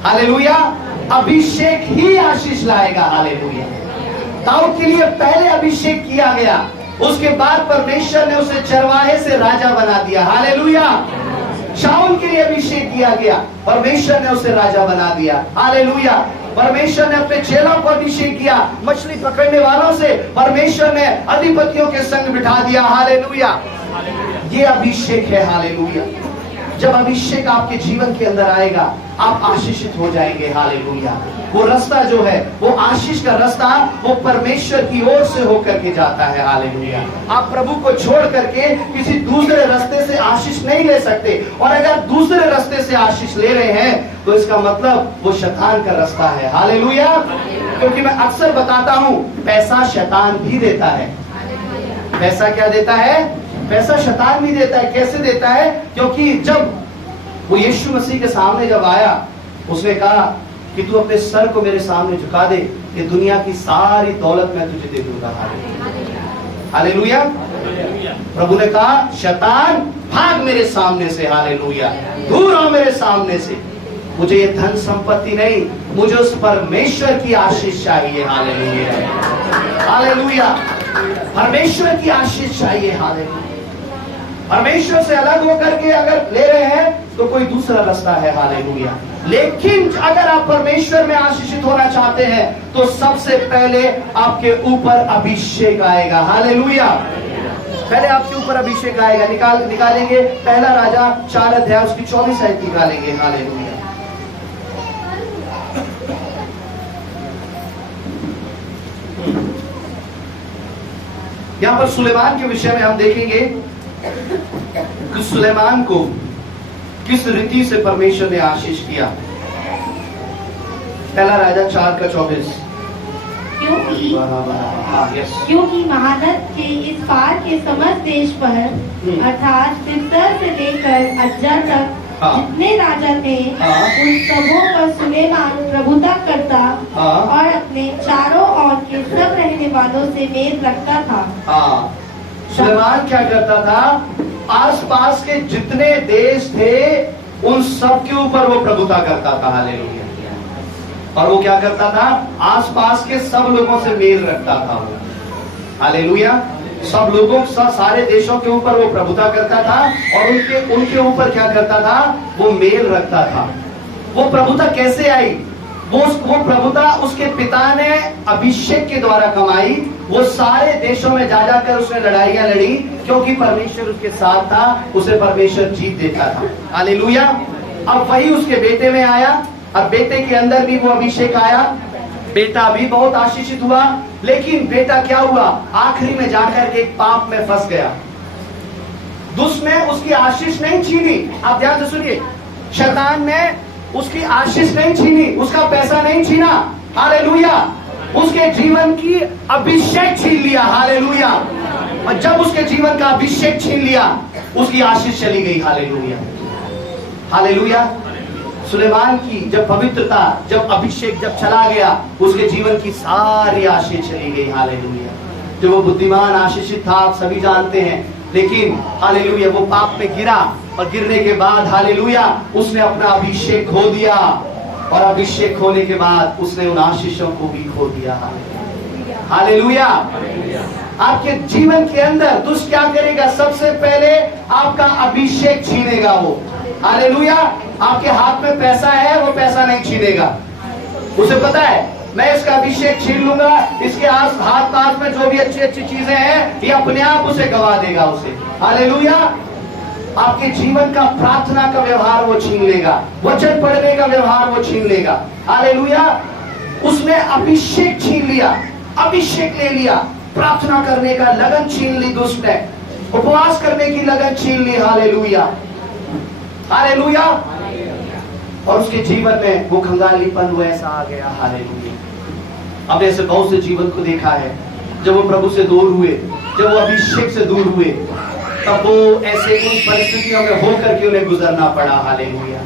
हालेलुया। अभिषेक ही आशीष लाएगा। हालेलुया। दाऊद के लिए पहले अभिषेक किया गया, उसके बाद परमेश्वर ने उसे चरवाहे से राजा बना दिया। हालेलुया। शाऊल के लिए अभिषेक किया गया, परमेश्वर ने उसे राजा बना दिया। हालेलुया। परमेश्वर ने अपने चेलों को अभिषेक किया, मछली पकड़ने वालों से परमेश्वर ने अधिपतियों के संग बिठा दिया। हालेलुया। ये अभिषेक है। हालेलुया। जब अभिषेक आपके जीवन के अंदर आएगा, आप आशीषित हो जाएंगे। हालेलुया। वो रास्ता जो है, वो आशीष का रास्ता, वो परमेश्वर की ओर से होकर के जाता है। हालेलुया। आप प्रभु को छोड़ करके किसी दूसरे रास्ते से आशीष नहीं ले सकते, और अगर दूसरे रास्ते से आशीष ले रहे हैं तो इसका मतलब वो शैतान का रास्ता है। हालेलुया। क्योंकि मैं अक्सर बताता हूं, पैसा शैतान भी देता है। पैसा क्या देता है? पैसा शैतान भी देता है। कैसे देता है? क्योंकि जब वो यीशु मसीह के सामने जब आया, उसने कहा कि तू अपने सर को मेरे सामने झुका दे, ये दुनिया की सारी दौलत मैं तुझे दे दूंगा। हालेलुया। प्रभु ने कहा, शैतान भाग मेरे सामने से। हालेलुया। दूर हो मेरे सामने से। मुझे ये धन संपत्ति नहीं, मुझे उस परमेश्वर की आशीष चाहिए। हालेलुया। हालेलुया। परमेश्वर की आशीष चाहिए। हालेलुया। परमेश्वर से अलग होकर के अगर ले रहे हैं तो कोई दूसरा रास्ता है। हालेलुया। लेकिन अगर आप परमेश्वर में आशीषित होना चाहते हैं तो सबसे पहले आपके ऊपर अभिषेक आएगा। हालेलुया। पहले आपके ऊपर अभिषेक आएगा। निकालेंगे पहला राजा 4 अध्याय उसकी 24 आयत निकालेंगे। हालेलुया। यहां पर सुलेमान के विषय में हम देखेंगे कि सुलेमान को किस रीति से परमेश्वर ने आशीष किया। पहला राजा 4:24। क्योंकि महानद के इस पार के समस्त देश पर, अर्थात तिब्तर से लेकर अज्जा तक जितने राजा थे, उन सबों पर सुलेमान प्रभुता करता और अपने चारों ओर के सब रहने वालों से मेल रखता था। सुलेमान क्या करता था? आसपास के जितने देश थे उन सब के ऊपर वो प्रभुता करता था। हालेलुया। और वो क्या करता था? आसपास के सब लोगों से मेल रखता था वो। हालेलुया। सब लोगों सारे देशों के ऊपर वो प्रभुता करता था और उनके ऊपर क्या करता था, वो मेल रखता था। वो प्रभुता कैसे आई? वो प्रभुता उसके पिता ने अभिषेक के द्वारा कमाई। वो सारे देशों में जा जाकर उसने लड़ाइयां लड़ी, क्योंकि परमेश्वर उसके साथ था, उसे परमेश्वर जीत देता था। हालेलुया। अब वही उसके बेटे में आया, अब बेटे के अंदर भी वो अभिषेक आया, बेटा भी बहुत आशीषित हुआ। लेकिन बेटा क्या हुआ, आखिरी में जाकर एक पाप में फंस गया। दुष्ट ने उसकी आशीष नहीं छीनी। आप ध्यान से सुनिए, शैतान ने उसकी आशीष नहीं छीनी, उसका पैसा नहीं छीना। हालेलुया। उसके जीवन की अभिषेक छीन लिया। हालेलुया। और जब उसके जीवन का अभिषेक छीन लिया, उसकी आशीष चली गई। हालेलुया। हालेलुया। सुलेमान की जब पवित्रता, जब अभिषेक जब चला गया, उसके जीवन की सारी आशीष चली गई। हालेलुया। जब वो बुद्धिमान आशीषित था, आप सभी जानते हैं, लेकिन हालेलुया वो पाप में गिरा और गिरने के बाद हालेलुया उसने अपना अभिषेक खो दिया, और अभिषेक खोने के बाद उसने उन आशीषों को भी खो दिया। हालेलुया। आपके जीवन के अंदर दुष्ट क्या करेगा? सबसे पहले आपका अभिषेक छीनेगा वो। हालेलुया। आपके हाथ में पैसा है, वो पैसा नहीं छीनेगा। उसे पता है मैं इसका अभिषेक छीन लूंगा, इसके हाथ पास में जो भी अच्छी अच्छी चीजें हैं, ये अपने आप उसे गवा देगा उसे। हालेलुया। आपके जीवन का प्रार्थना का व्यवहार वो छीन लेगा, वचन पढ़ने का व्यवहार वो छीन लेगा। हालेलुया। उसने अभिषेक छीन लिया, अभिषेक ले लिया, प्रार्थना करने का लगन छीन ली दुष्ट ने, उपवास करने की लगन छीन ली। हालेलुया। हालेलुया। और उसके जीवन में वो खंगालीपन वो ऐसा आ गया। हालेलुया। हमने ऐसे बहुत से जीवन को देखा है, जब वो प्रभु से दूर हुए, जब वो अभिषेक से दूर हुए, तब वो ऐसे उन परिस्थितियों में होकर के उन्हें गुजरना पड़ा। हालेलुया।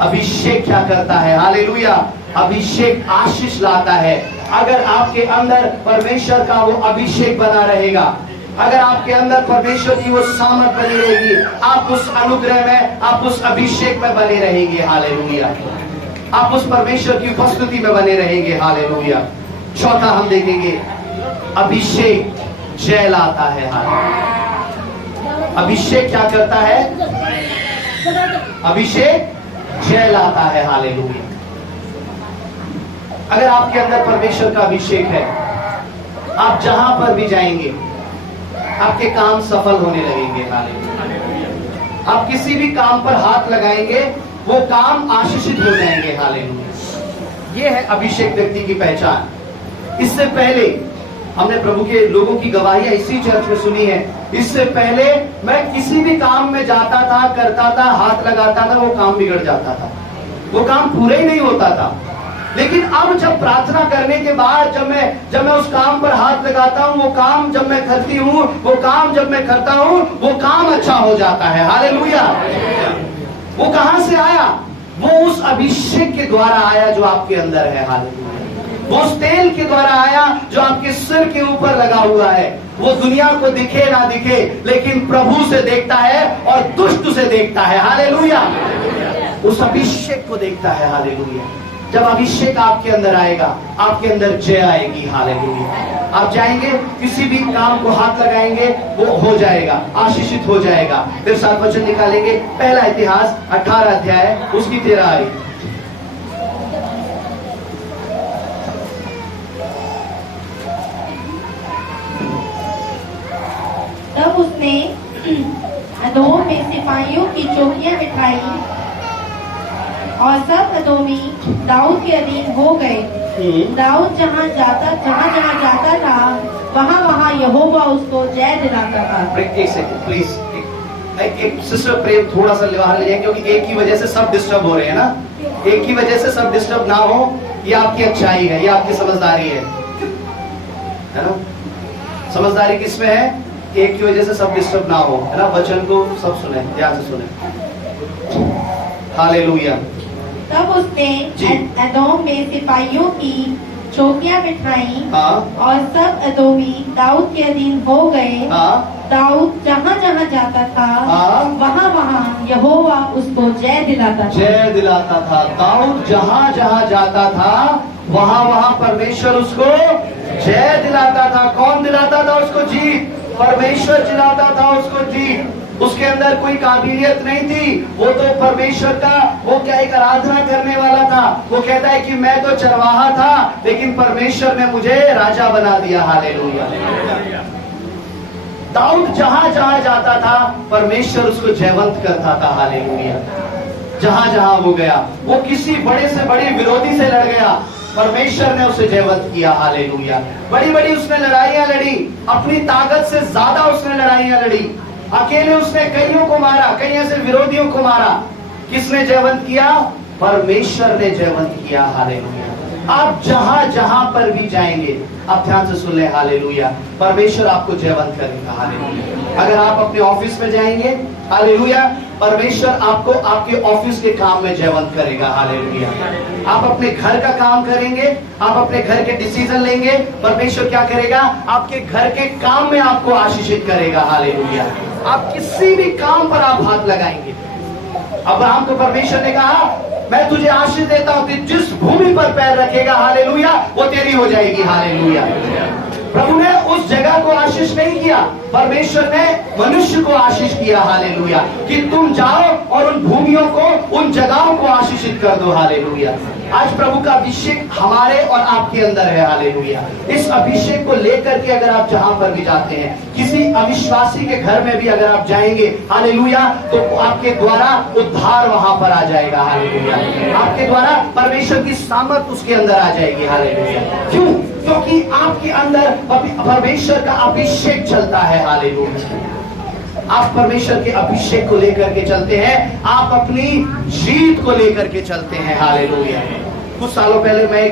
अभिषेक क्या करता है? हालेलुया। अभिषेक आशीष लाता है। अगर आपके अंदर परमेश्वर का वो अभिषेक बना रहेगा, अगर आपके अंदर परमेश्वर की वो सामर्थ बनी रहेगी, आप उस अनुग्रह में, आप उस अभिषेक में बने रहेंगे। हालेलुया। आप उस परमेश्वर की उपस्थिति में बने रहेंगे। हालेलुया। चौथा हम देखेंगे, अभिषेक जय लाता है। हालेलुया। अभिषेक क्या करता है? अभिषेक जय लाता है। हालेलुया। अगर आपके अंदर परमेश्वर का अभिषेक है, आप जहां पर भी जाएंगे आपके काम सफल होने लगेंगे। हालेलुया। आप किसी भी काम पर हाथ लगाएंगे, वो काम आशीषित हो जाएंगे। हालेलुया। ये है अभिषेक व्यक्ति की पहचान। इससे पहले हमने प्रभु के लोगों की गवाहियां इसी चर्च में सुनी है। इससे पहले मैं किसी भी काम में जाता था, करता था, हाथ लगाता था, वो काम बिगड़ जाता था, वो काम पूरा ही नहीं होता था। लेकिन अब जब प्रार्थना करने के बाद जब मैं उस काम पर हाथ लगाता हूँ, वो काम जब मैं करती हूँ, वो काम जब मैं करता हूँ, वो काम अच्छा हो जाता है। हालेलुया। वो कहां से आया? वो उस अभिषेक के द्वारा आया जो आपके अंदर है। हालेलुया। वो उस तेल के द्वारा आया जो आपके सिर के ऊपर लगा हुआ है। वो दुनिया को दिखे ना दिखे, लेकिन प्रभु से देखता है और दुष्ट से देखता है। हालेलुया। उस अभिषेक को देखता है। हालेलुया। जब अभिषेक आपके अंदर आएगा, आपके अंदर जय आएगी। हालेलुया। आप जाएंगे, किसी भी काम को हाथ लगाएंगे, वो हो जाएगा, आशीषित हो जाएगा। फिर सात वचन निकालेंगे। पहला इतिहास 18 अध्याय उसकी 13 आयत। तब उसने अदोम में सिपाहियों की चौकियां बिठाई और सब अदोमी दाऊद के अधीन हो गए। दाऊद जहाँ जहाँ जाता था, वहाँ वहाँ यहोवा उसको जय दिलाता था। एक सेकंड प्लीज, एक सिस्टर प्रेम थोड़ा सा बाहर ले जाए, क्योंकि एक की वजह से सब डिस्टर्ब हो रहे हैं ना। एक की वजह से सब डिस्टर्ब ना हो, ये आपकी अच्छाई है, ये आपकी समझदारी है ना। समझदारी किसमें है? एक की वजह से सब डिस्टर्ब ना हो, है ना। वचन को सब सुने, ध्यान से सुने। हालेलुया। तब उसने अदोम में सिपाहियों की चौकियां बिठाई और सब अदोमी दाऊद के अधीन हो गए। दाऊद जहाँ जहाँ जाता था, वहाँ वहाँ यहोवा उसको जय दिलाता था। दाऊद जहाँ जहाँ जाता था, वहाँ वहाँ परमेश्वर उसको जय दिलाता था। कौन दिलाता था उसको जीत? परमेश्वर जिलाता था उसको जी, उसके अंदर कोई काबिलियत नहीं थी, वो तो परमेश्वर का वो क्या एक आराधना करने वाला था। वो कहता है कि मैं तो चरवाहा था लेकिन परमेश्वर ने मुझे राजा बना दिया। हालेलुया। दाऊद जहां जहां जाता था परमेश्वर उसको जयवंत करता था। हालेलुया। जहां जहां वो गया, वो किसी बड़े से बड़े विरोधी से लड़ गया, परमेश्वर ने उसे जयवंत किया। हालेलुया। बड़ी बड़ी उसने लड़ाइयां लड़ी, अपनी ताकत से ज्यादा उसने लड़ाइयां लड़ी, अकेले उसने कईयों को मारा, कई ऐसे विरोधियों को मारा। किसने जयवंत किया? परमेश्वर ने जयवंत किया। हालेलुया। आप जहां जहां पर भी जाएंगे, आप ध्यान से सुन ले, हालेलुया, परमेश्वर आपको जयवंत करेगा। हालेलुया। अगर आप अपने ऑफिस में जाएंगे, हालेलुया, परमेश्वर आपको आपके ऑफिस के काम में जयवंत करेगा। हालेलुया। आप अपने घर का काम करेंगे, आप अपने घर के डिसीजन लेंगे, परमेश्वर क्या करेगा? आपके घर के काम में आपको आशीषित करेगा। हालेलुया। आप किसी भी काम पर आप हाथ लगाएंगे। अब्राहम को परमेश्वर ने कहा, मैं तुझे आशीष देता हूं कि जिस भूमि पर पैर रखेगा, हालेलुया, वो तेरी हो जाएगी। हालेलुया। प्रभु ने उस जगह को आशीष नहीं किया, परमेश्वर ने मनुष्य को आशीष किया। हालेलुया। कि तुम जाओ और उन भूमियों को, उन जगहों को आशीषित कर दो। हालेलुया। आज प्रभु का अभिषेक हमारे और आपके अंदर है। हालेलुया। इस अभिषेक को लेकर के अगर आप जहां पर भी जाते हैं, किसी अविश्वासी के घर में भी अगर आप जाएंगे, हालेलुया, तो आपके द्वारा उद्धार वहां पर आ जाएगा। हालेलुया। आपके द्वारा परमेश्वर की सामर्थ उसके अंदर आ जाएगी। हालेलुया। क्यों? क्योंकि आपके अंदर परमेश्वर का अभिषेक चलता है। हालेलुया। आप परमेश्वर के अभिषेक को लेकर के चलते हैं, आप अपनी जीत को लेकर के चलते हैं। हालेलुया। कुछ सालों पहले मैं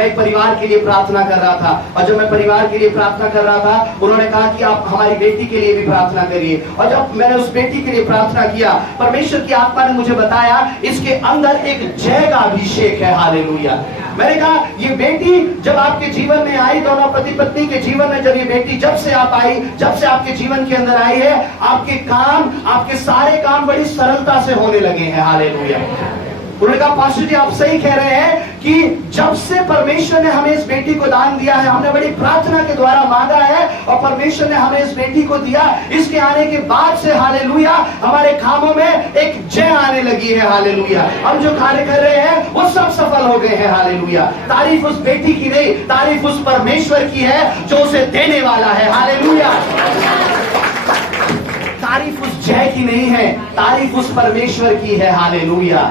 एक परिवार के लिए प्रार्थना कर रहा था, और जब मैं परिवार के लिए प्रार्थना कर रहा था, उन्होंने कहा कि आप हमारी बेटी के लिए भी प्रार्थना करिए। और जब मैंने उस बेटी के लिए प्रार्थना किया, परमेश्वर की आत्मा ने मुझे बताया इसके अंदर एक जय का अभिषेक है। हालेलुया। मैंने कहा ये बेटी जब आपके जीवन में आई, दोनों पति पत्नी के जीवन में जब ये बेटी जब से आप आई, जब से आपके जीवन के अंदर आई है, आपके काम, आपके सारे काम बड़ी सरलता से होने लगे हैं। हालेलुया। उन्होंने कहा पास्टर जी आप सही कह रहे हैं कि जब से परमेश्वर ने हमें इस बेटी को दान दिया है, हमने बड़ी प्रार्थना के द्वारा मांगा है और परमेश्वर ने हमें इस बेटी को दिया, इसके आने के बाद से, हालेलुया, हमारे कामों में एक जय आने लगी है। हालेलुया। हम जो कार्य कर रहे हैं वो सब सफल हो गए हैं। हालेलुया। तारीफ उस बेटी की नहीं, तारीफ उस परमेश्वर की है जो उसे देने वाला है। हालेलुया। तारीफ उस जय की नहीं है, तारीफ उस परमेश्वर की है। हालेलुया।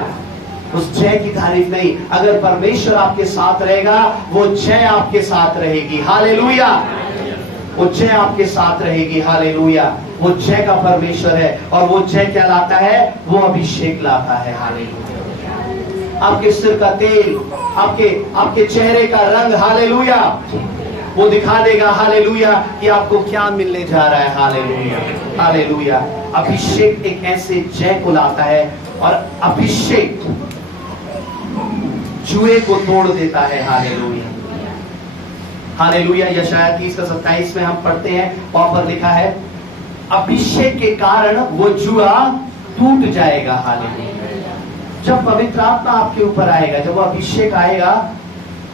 उस जय की तारीफ नहीं, अगर परमेश्वर आपके साथ रहेगा वो जय आपके साथ रहेगी। हालेलुया। वो जय आपके साथ रहेगी। हालेलुया। वो जय का परमेश्वर है, और वो जय क्या लाता है? वो अभिषेक लाता है। हालेलुया। आपके सिर का तेल, आपके चेहरे का रंग, हालेलुया, वो दिखा देगा, हालेलुया, कि आपको क्या मिलने जा रहा है। हालेलुया। हालेलुया। अभिषेक एक ऐसे जय को लाता है, और अभिषेक जुए को तोड़ देता है। हालेलुया। हालेलुया। यशायाह 30:27 में हम पढ़ते हैं, वहां पर लिखा है अभिषेक के कारण वो जुआ टूट जाएगा। हालेलुया। जब पवित्र आत्मा आपके ऊपर आएगा, जब वो अभिषेक आएगा,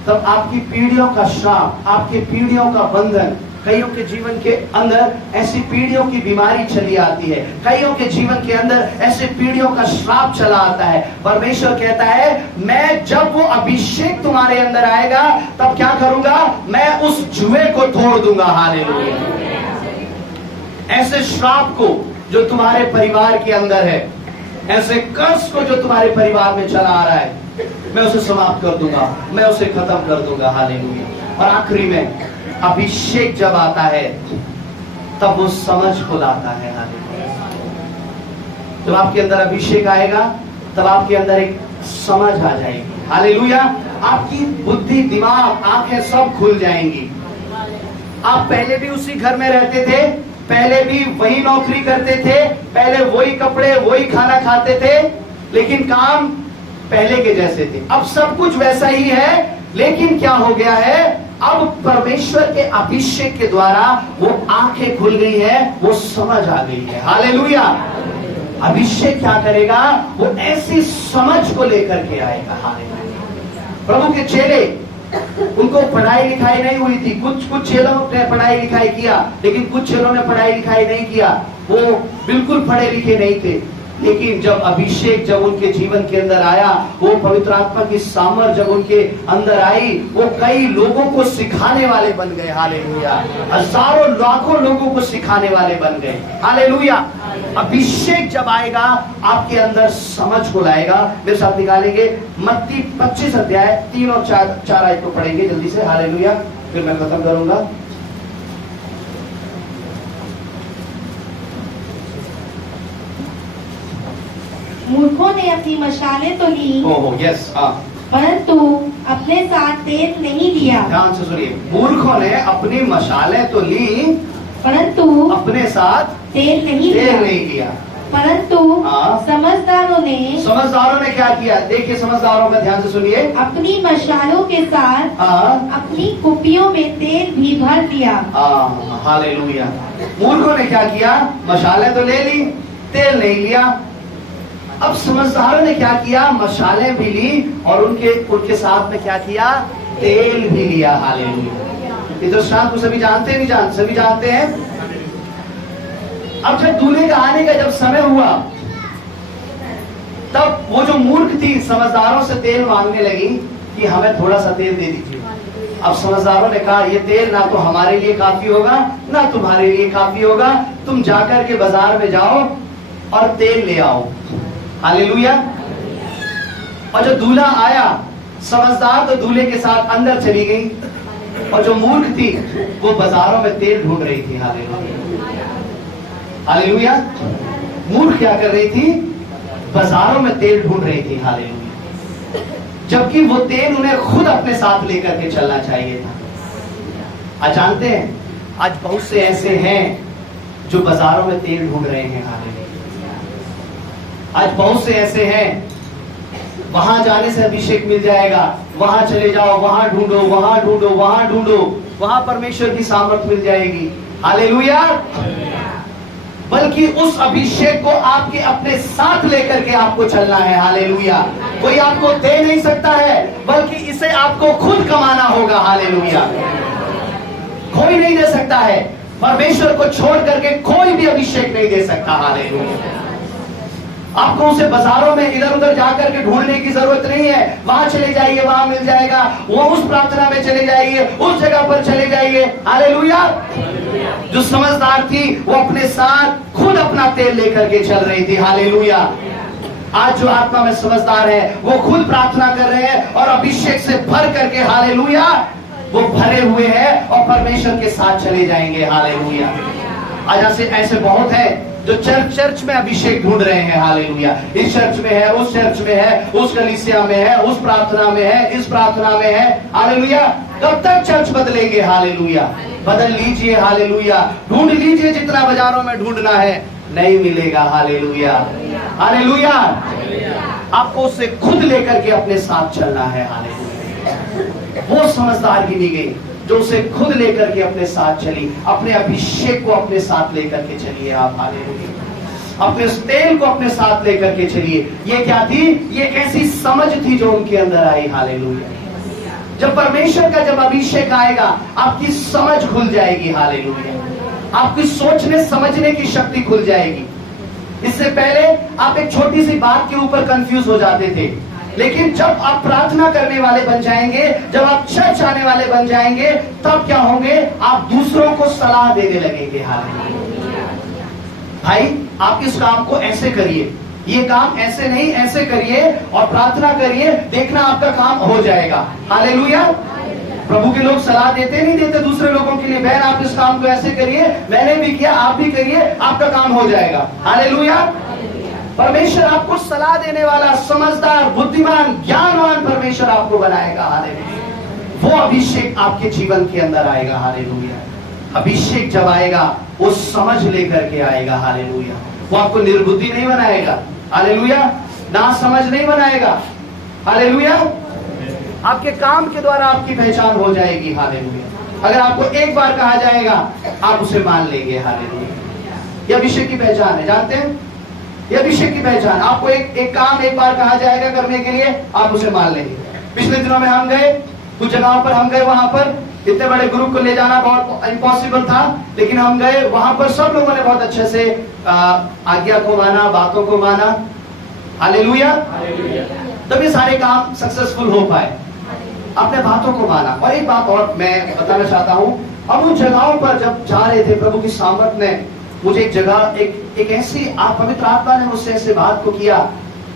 तब आपकी पीढ़ियों का श्राप, आपके पीढ़ियों का बंधन, कईयों के जीवन के अंदर ऐसी पीढ़ियों की बीमारी चली आती है, कईयों के जीवन के अंदर ऐसे पीढ़ियों का श्राप चला आता है। परमेश्वर कहता है मैं जब वो अभिषेक तुम्हारे अंदर आएगा तब क्या करूंगा? मैं उस जुए को तोड़ दूंगा। हालेलुया। ऐसे श्राप को जो तुम्हारे परिवार के अंदर है, ऐसे कर्ज को जो तुम्हारे परिवार में चला आ रहा है, मैं उसे समाप्त कर दूंगा, मैं उसे खत्म कर दूंगा। हालेलुया। और आखिरी में अभिषेक जब आता है तब वो समझ को लाता है। हालेलुया। जब आपके अंदर अभिषेक आएगा तब आपके अंदर एक समझ आ जाएगी। हालेलुया। आपकी बुद्धि, दिमाग, आंखें सब खुल जाएंगी। आप पहले भी उसी घर में रहते थे, पहले भी वही नौकरी करते थे, पहले वही कपड़े, वही खाना खाते थे, लेकिन काम पहले के जैसे थे। अब सब कुछ वैसा ही है, लेकिन क्या हो गया है? अब परमेश्वर के अभिषेक के द्वारा वो आंखें खुल गई है, वो समझ आ गई है। हालेलुया। अभिषेक क्या करेगा? वो ऐसी समझ को लेकर के आएगा। हालेलुया। प्रभु के चेले उनको पढ़ाई लिखाई नहीं हुई थी। कुछ चेलों ने पढ़ाई लिखाई किया, लेकिन कुछ चेलों ने पढ़ाई लिखाई नहीं किया। वो बिल्कुल पढ़े लिखे नहीं थे। लेकिन जब अभिषेक जब उनके जीवन के अंदर आया, वो पवित्र आत्मा की सामर्थ जब उनके अंदर आई, वो कई लोगों को सिखाने वाले बन गए। हालेलुया। हजारों लाखों लोगों को सिखाने वाले बन गए। हालेलुया। अभिषेक जब आएगा आपके अंदर समझ को लाएगा। मेरे साथ निकालेंगे मत्ती 25 अध्याय 3 और 4 आयत को पढ़ेंगे जल्दी से। हालेलुया। फिर मैं खत्म करूंगा। मूर्खों ने अपनी मशालें तो ली, यस, परंतु अपने साथ तेल नहीं लिया। ध्यान से सुनिए, मूर्खों ने अपनी मशालें तो ली, परंतु अपने साथ तेल नहीं लिया। परंतु समझदारों ने क्या किया? देखिए समझदारों का ध्यान से सुनिए। अपनी मशालों के साथ अपनी कुपियों में तेल भी भर लिया। हालेलुया। मूर्खों ने क्या किया? मशालें तो ले ली, तेल नहीं लिया। अब समझदारों ने क्या किया? मशालें भी ली और उनके साथ में क्या किया? तेल भी लिया। हालेलुया। ये दृष्टांत को सभी जानते हैं, नहीं सभी जानते हैं। अब जब दूल्हे का आने का जब समय हुआ, तब वो जो मूर्ख थी समझदारों से तेल मांगने लगी कि हमें थोड़ा सा तेल दे दीजिए। अब समझदारों ने कहा ये तेल ना तो हमारे लिए काफी होगा ना तुम्हारे लिए काफी होगा, तुम जाकर के बाजार में जाओ और तेल ले आओ। हालेलुया। और जो दूल्हा आया, समझदार तो दूल्हे के साथ अंदर चली गई, और जो मूर्ख थी वो बाजारों में तेल ढूंढ रही थी। हालेलुया। हालेलुया। मूर्ख क्या कर रही थी? बाजारों में तेल ढूंढ रही थी। हालेलुया। जबकि वो तेल उन्हें खुद अपने साथ लेकर के चलना चाहिए था। आज जानते हैं, आज बहुत से ऐसे हैं जो बाजारों में तेल ढूंढ रहे हैं। हालेलुया। आज बहुत से ऐसे हैं, वहां जाने से अभिषेक मिल जाएगा, वहां चले जाओ, वहां ढूंढो, वहां ढूंढो, वहां ढूंढो, वहां परमेश्वर की सामर्थ मिल जाएगी। हालेलुया। बल्कि उस अभिषेक को आपके अपने साथ लेकर के आपको चलना है। हालेलुया। कोई आपको दे नहीं सकता है, बल्कि इसे आपको खुद कमाना होगा। हालेलुया। कोई नहीं दे सकता है, परमेश्वर को छोड़ करके कोई भी अभिषेक नहीं दे सकता। हालेलुया। आपको उसे बाजारों में इधर उधर जाकर के ढूंढने की जरूरत नहीं है। वहां चले जाइए, वहां मिल जाएगा। वो उस प्रार्थना में चले जाइए, उस जगह पर चले जाइए। हालेलुया। जो समझदार थी वो अपने साथ खुद अपना तेल लेकर के चल रही थी। हालेलुया। आज जो आत्मा में समझदार है वो खुद प्रार्थना कर रहे हैं और अभिषेक से भर करके, हालेलुया, वो भरे हुए हैं और परमेश्वर के साथ चले जाएंगे। हालेलुया। आज ऐसे बहुत है जो चर्च में अभिषेक ढूंढ रहे हैं। हालेलुया। इस चर्च में है, उस चर्च में है, उस कलीसिया में है, उस प्रार्थना में है, इस प्रार्थना में है। हालेलुया। कब तक चर्च बदलेंगे? हालेलुया। बदल लीजिए। हालेलुया। ढूंढ लीजिए, जितना बाजारों में ढूंढना है नहीं मिलेगा। हालेलुया। हालेलुया। आपको उसे खुद लेकर के अपने साथ चलना है। हालेलुया। वो समझदार गिनी गई जो उसे खुद लेकर के अपने साथ चली। अपने अभिषेक को अपने साथ लेकर के चलिए आप। हालेलुया। अपने तेल को अपने साथ लेकर के चलिए। ये क्या थी? ये ऐसी समझ थी जो उनके अंदर आई। हालेलुया। जब परमेश्वर का जब अभिषेक आएगा, आपकी समझ खुल जाएगी। हालेलुया। आपकी सोचने समझने की शक्ति खुल जाएगी। इससे पहले आप एक छोटी सी बात के ऊपर कंफ्यूज हो जाते थे, लेकिन जब आप प्रार्थना करने वाले बन जाएंगे, जब आप चर्च आने वाले बन जाएंगे, तब क्या होंगे? आप दूसरों को सलाह देने लगेंगे। हालेलुया। भाई आप इस काम को ऐसे करिए, ये काम ऐसे नहीं ऐसे करिए और प्रार्थना करिए, देखना आपका काम हो जाएगा। हालेलुया। प्रभु के लोग सलाह देते नहीं देते दूसरे लोगों के लिए, बहन आप इस काम को ऐसे करिए, मैंने भी किया, आप भी करिए, आपका काम हो जाएगा। हालेलुया। परमेश्वर आपको सलाह देने वाला, समझदार, बुद्धिमान, ज्ञानवान परमेश्वर आपको बनाएगा। हालेलुया। वो अभिषेक आपके जीवन के अंदर आएगा। हालेलुया। अभिषेक जब आएगा वो समझ लेकर के आएगा। हालेलुया। वो आपको निर्बुद्धि नहीं बनाएगा। हालेलुया। ना समझ नहीं बनाएगा। हालेलुया। आपके काम के द्वारा आपकी पहचान हो जाएगी। हालेलुया। अगर आपको एक बार कहा जाएगा आप उसे मान लेंगे। हालेलुया। ये अभिषेक की पहचान है, जानते हैं? ये अभिषेक की पहचान। आपको एक काम एक बार कहा जाएगा करने के लिए, आप उसे मान लेंगे। पिछले दिनों में हम गए कुछ जगहों पर हम गए, वहां पर इतने बड़े ग्रुप को ले जाना बहुत इम्पॉसिबल था, लेकिन हम गए वहां पर, सब लोगों ने बहुत अच्छे से आज्ञा को माना, बातों को माना। हालेलुया। तब ये सारे काम सक्सेसफुल हो पाए, अपने बातों को माना। और एक बात और मैं बताना चाहता हूं, अब उन जगहों पर जब जा रहे थे, प्रभु की सामर्थ ने मुझे एक जगह एक ऐसी पवित्र आत्मा ने मुझसे ऐसे बात को किया।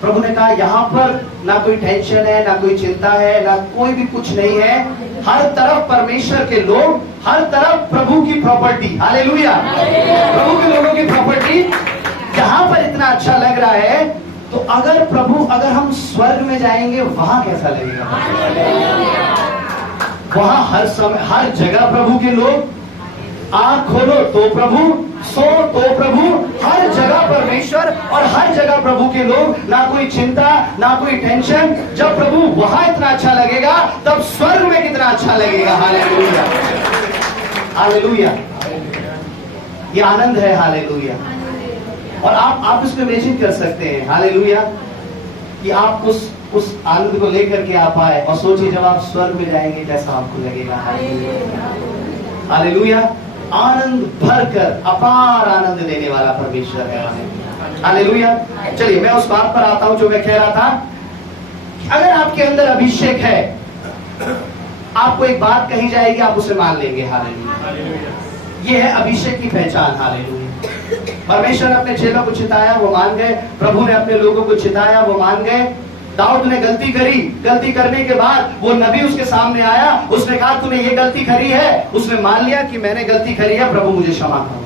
प्रभु ने कहा यहाँ पर ना कोई टेंशन है, ना कोई चिंता है, ना कोई भी कुछ नहीं है। हर तरफ परमेश्वर के लोग, हर तरफ प्रभु की प्रॉपर्टी। हालेलुया। प्रभु के लोगों की प्रॉपर्टी। यहाँ पर इतना अच्छा लग रहा है, तो अगर हम स्वर्ग में जाएंगे वहां कैसा लगेगा? वहां हर समय हर जगह प्रभु के लोग, आंख खोलो तो प्रभु, सो तो प्रभु, हर जगह परमेश्वर और हर जगह प्रभु के लोग, ना कोई चिंता, ना कोई टेंशन। जब प्रभु वहां इतना अच्छा लगेगा, तब स्वर्ग में कितना अच्छा लगेगा। Hallelujah, hallelujah. ये आनंद है। हालेलुया। और आप इसको इमेजिन कर सकते हैं। हालेलुया, कि आप उस आनंद को लेकर के आप आए, और सोचिए जब आप स्वर्ग में जाएंगे कैसा आपको लगेगा। हालेलुया। आनंद भरकर अपार आनंद देने वाला परमेश्वर है। हालेलुया। चलिए मैं उस बात पर आता हूं जो मैं कह रहा था। अगर आपके अंदर अभिषेक है, आपको एक बात कही जाएगी, आप उसे मान लेंगे। हालेलुया। ये है अभिषेक की पहचान। हालेलुया। परमेश्वर ने अपने चेलों को चिताया, वो मान गए। प्रभु ने अपने लोगों को चिताया, वो मान गए। दाऊद ने गलती करी, गलती करने के बाद वो नबी उसके सामने आया, उसने कहा तूने ये गलती करी है। उसने मान लिया कि मैंने गलती करी है, प्रभु मुझे क्षमा करो।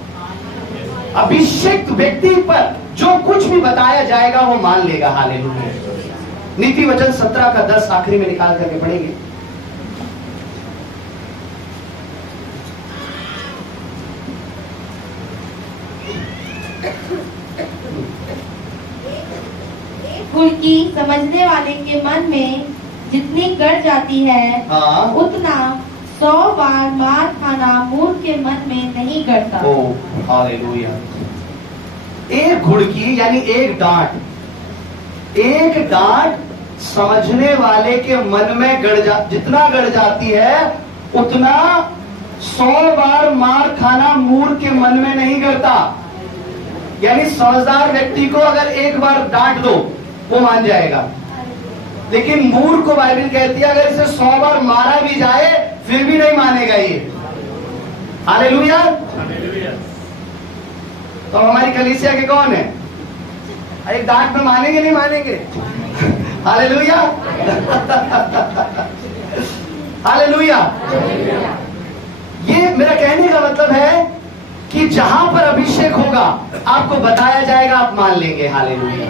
अभिषेक व्यक्ति पर जो कुछ भी बताया जाएगा वो मान लेगा। हालेलुया। नीति वचन 17 का 10 आखिरी में निकाल करके पढ़ेंगे। उनकी समझने वाले के मन में जितनी गड़ जाती है, उतना 100 बार मार खाना मूर्ख के मन में नहीं गड़ता। हालेलुया। एक घुड़की यानी एक डांट समझने वाले के मन में जितना गड़ जाती है, उतना 100 बार मार खाना मूर्ख के मन में नहीं गड़ता। यानी समझदार व्यक्ति को अगर एक बार डांट दो वो मान जाएगा, लेकिन मूर्ख को बाइबल कहती है अगर इसे 100 बार मारा भी जाए फिर भी नहीं मानेगा ये। हालेलुया। तो हमारी कलीसिया के कौन है? एक डांट में मानेंगे नहीं मानेंगे? हालेलुया। हालेलुया। ये मेरा कहने का मतलब है कि जहां पर अभिषेक होगा, आपको बताया जाएगा, आप मान लेंगे। हालेलुया।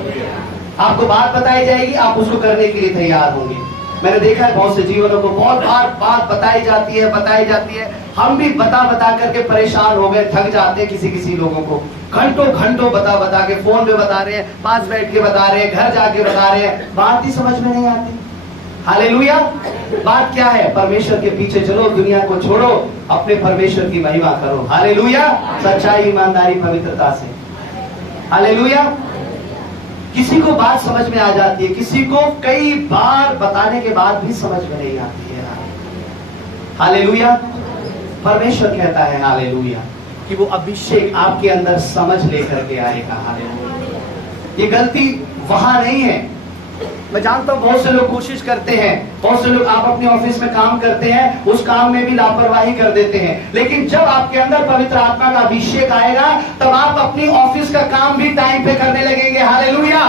आपको बात बताई जाएगी, आप उसको करने के लिए तैयार होंगे। मैंने देखा है बहुत से जीवनों को बहुत बार बात बताई जाती है। हम भी बता करके परेशान हो गए, थक जाते हैं। किसी लोगों को घंटों बता के फोन पे बता रहे हैं, पास बैठ के बता रहे हैं, घर जाके बता रहे हैं, बात ही समझ में नहीं आती। हालेलुया। बात क्या है? परमेश्वर के पीछे चलो, दुनिया को छोड़ो, अपने परमेश्वर की महिमा करो। हालेलुया। सच्चाई, ईमानदारी, पवित्रता से। हालेलुया। किसी को बात समझ में आ जाती है, किसी को कई बार बताने के बाद भी समझ में नहीं आती है। हालेलुया। परमेश्वर कहता है हालेलुया कि वो अभिषेक आपके अंदर समझ लेकर के आएगा। हालेलुया। ये गलती वहां नहीं है। मैं जानता हूं बहुत से लोग कोशिश करते हैं, बहुत से लोग आप अपने ऑफिस में काम करते हैं, उस काम में भी लापरवाही कर देते हैं, लेकिन जब आपके अंदर पवित्र आत्मा का अभिषेक आएगा तब आप अपनी ऑफिस का काम भी टाइम पे करने लगेंगे। हालेलुया।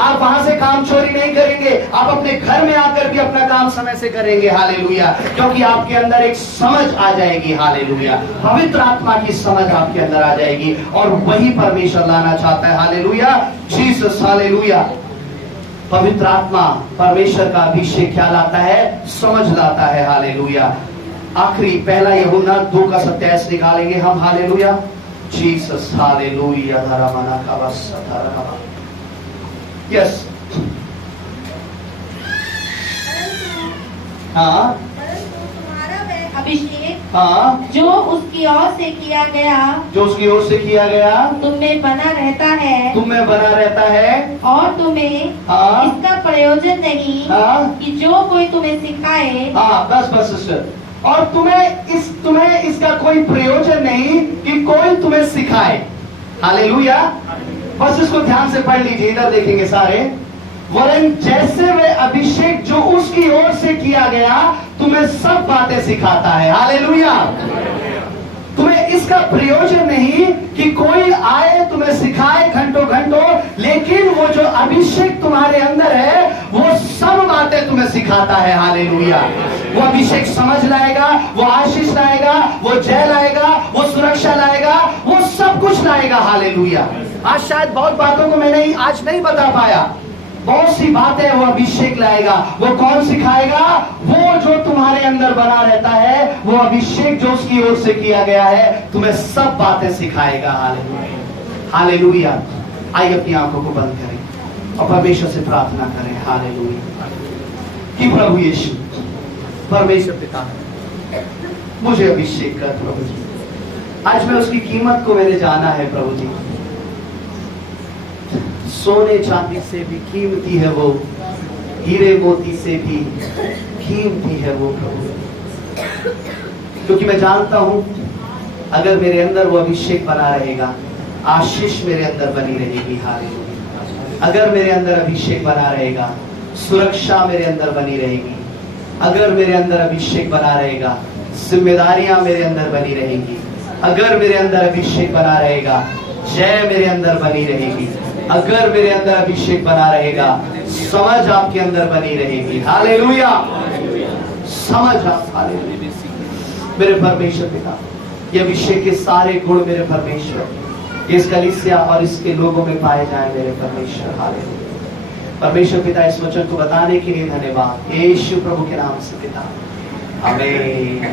आप वहां से काम चोरी नहीं करेंगे, आप अपने घर में आकर भी अपना काम समय से करेंगे। हालेलुया। क्योंकि आपके अंदर एक समझ आ जाएगी। हालेलुया। पवित्र आत्मा की समझ आपके अंदर आ जाएगी, और वही परमेश्वर लाना चाहता है। हालेलुया। जीसस। हालेलुया। पवित्र आत्मा, परमेश्वर का अभिषेक क्या लाता है? समझ लाता है। हालेलुया। आखिरी पहला यूहन्ना 2 का 27 निकालेंगे हम। हालेलुया। जीसस। हालेलुया। धरामना का बस धरामा। यस। हाँ। अभिषेक हाँ, जो उसकी ओर से किया गया तुम में बना रहता है, और तुम्हें हाँ, इसका प्रयोजन नहीं हाँ। कि जो कोई तुम्हें सिखाए। हाँ बस सिस्टर, और तुम्हें इसका कोई प्रयोजन नहीं कि कोई तुम्हें सिखाए। हालेलुया। बस इसको ध्यान से पढ़ लीजिए, इधर देखेंगे सारे। वरन जैसे वे अभिषेक जो उसकी ओर से किया गया तुम्हें सब बातें सिखाता है। हालेलुया। तुम्हें इसका प्रयोजन नहीं कि कोई आए तुम्हें सिखाए घंटों घंटों, लेकिन वो जो अभिषेक तुम्हारे अंदर है वो सब बातें तुम्हें सिखाता है। हालेलुया। वो अभिषेक समझ लाएगा, वो आशीष लाएगा, वो जय लाएगा, वो सुरक्षा लाएगा, वो सब कुछ लाएगा। हालेलुया। आज शायद बहुत बातों को मैंने आज नहीं बता पाया, बहुत सी बातें वो अभिषेक लाएगा। वो कौन सिखाएगा? वो जो तुम्हारे अंदर बना रहता है, वो अभिषेक जो उसकी ओर से किया गया है तुम्हें सब बातें सिखाएगा। हालेलुया। हालेलुया। आइए अपनी आंखों को बंद करें और परमेश्वर से प्रार्थना करें। हालेलुया। कि प्रभु यीशु, परमेश्वर पिता, मुझे अभिषेक कर प्रभु जी। आज मैं उसकी कीमत को मैंने जाना है प्रभु जी। सोने चांदी से भी कीमती है वो, हीरे मोती से भी कीमती है वो प्रभु। क्योंकि मैं जानता हूं अगर मेरे अंदर वो अभिषेक बना रहेगा, आशीष मेरे अंदर बनी रहेगी। हालेलुया। अगर मेरे अंदर अभिषेक बना रहेगा, सुरक्षा मेरे अंदर बनी रहेगी। अगर मेरे अंदर अभिषेक बना रहेगा, जिम्मेदारियां मेरे अंदर बनी रहेंगी। अगर मेरे अंदर अभिषेक बना रहेगा, जय मेरे अंदर बनी रहेगी। अगर मेरे अंदर अभिषेक बना रहेगा, समझ आपके अंदर बनी रहेगी। हालेलुया। समझ आप। हालेलुया। मेरे परमेश्वर पिता, ये अभिषेक के सारे गुण मेरे परमेश्वर इस कलीसिया और इसके लोगों में पाए जाए मेरे परमेश्वर। हालेलुया। परमेश्वर पिता, इस वचन को बताने के लिए धन्यवाद, यीशु प्रभु के नाम से पिता। आमीन।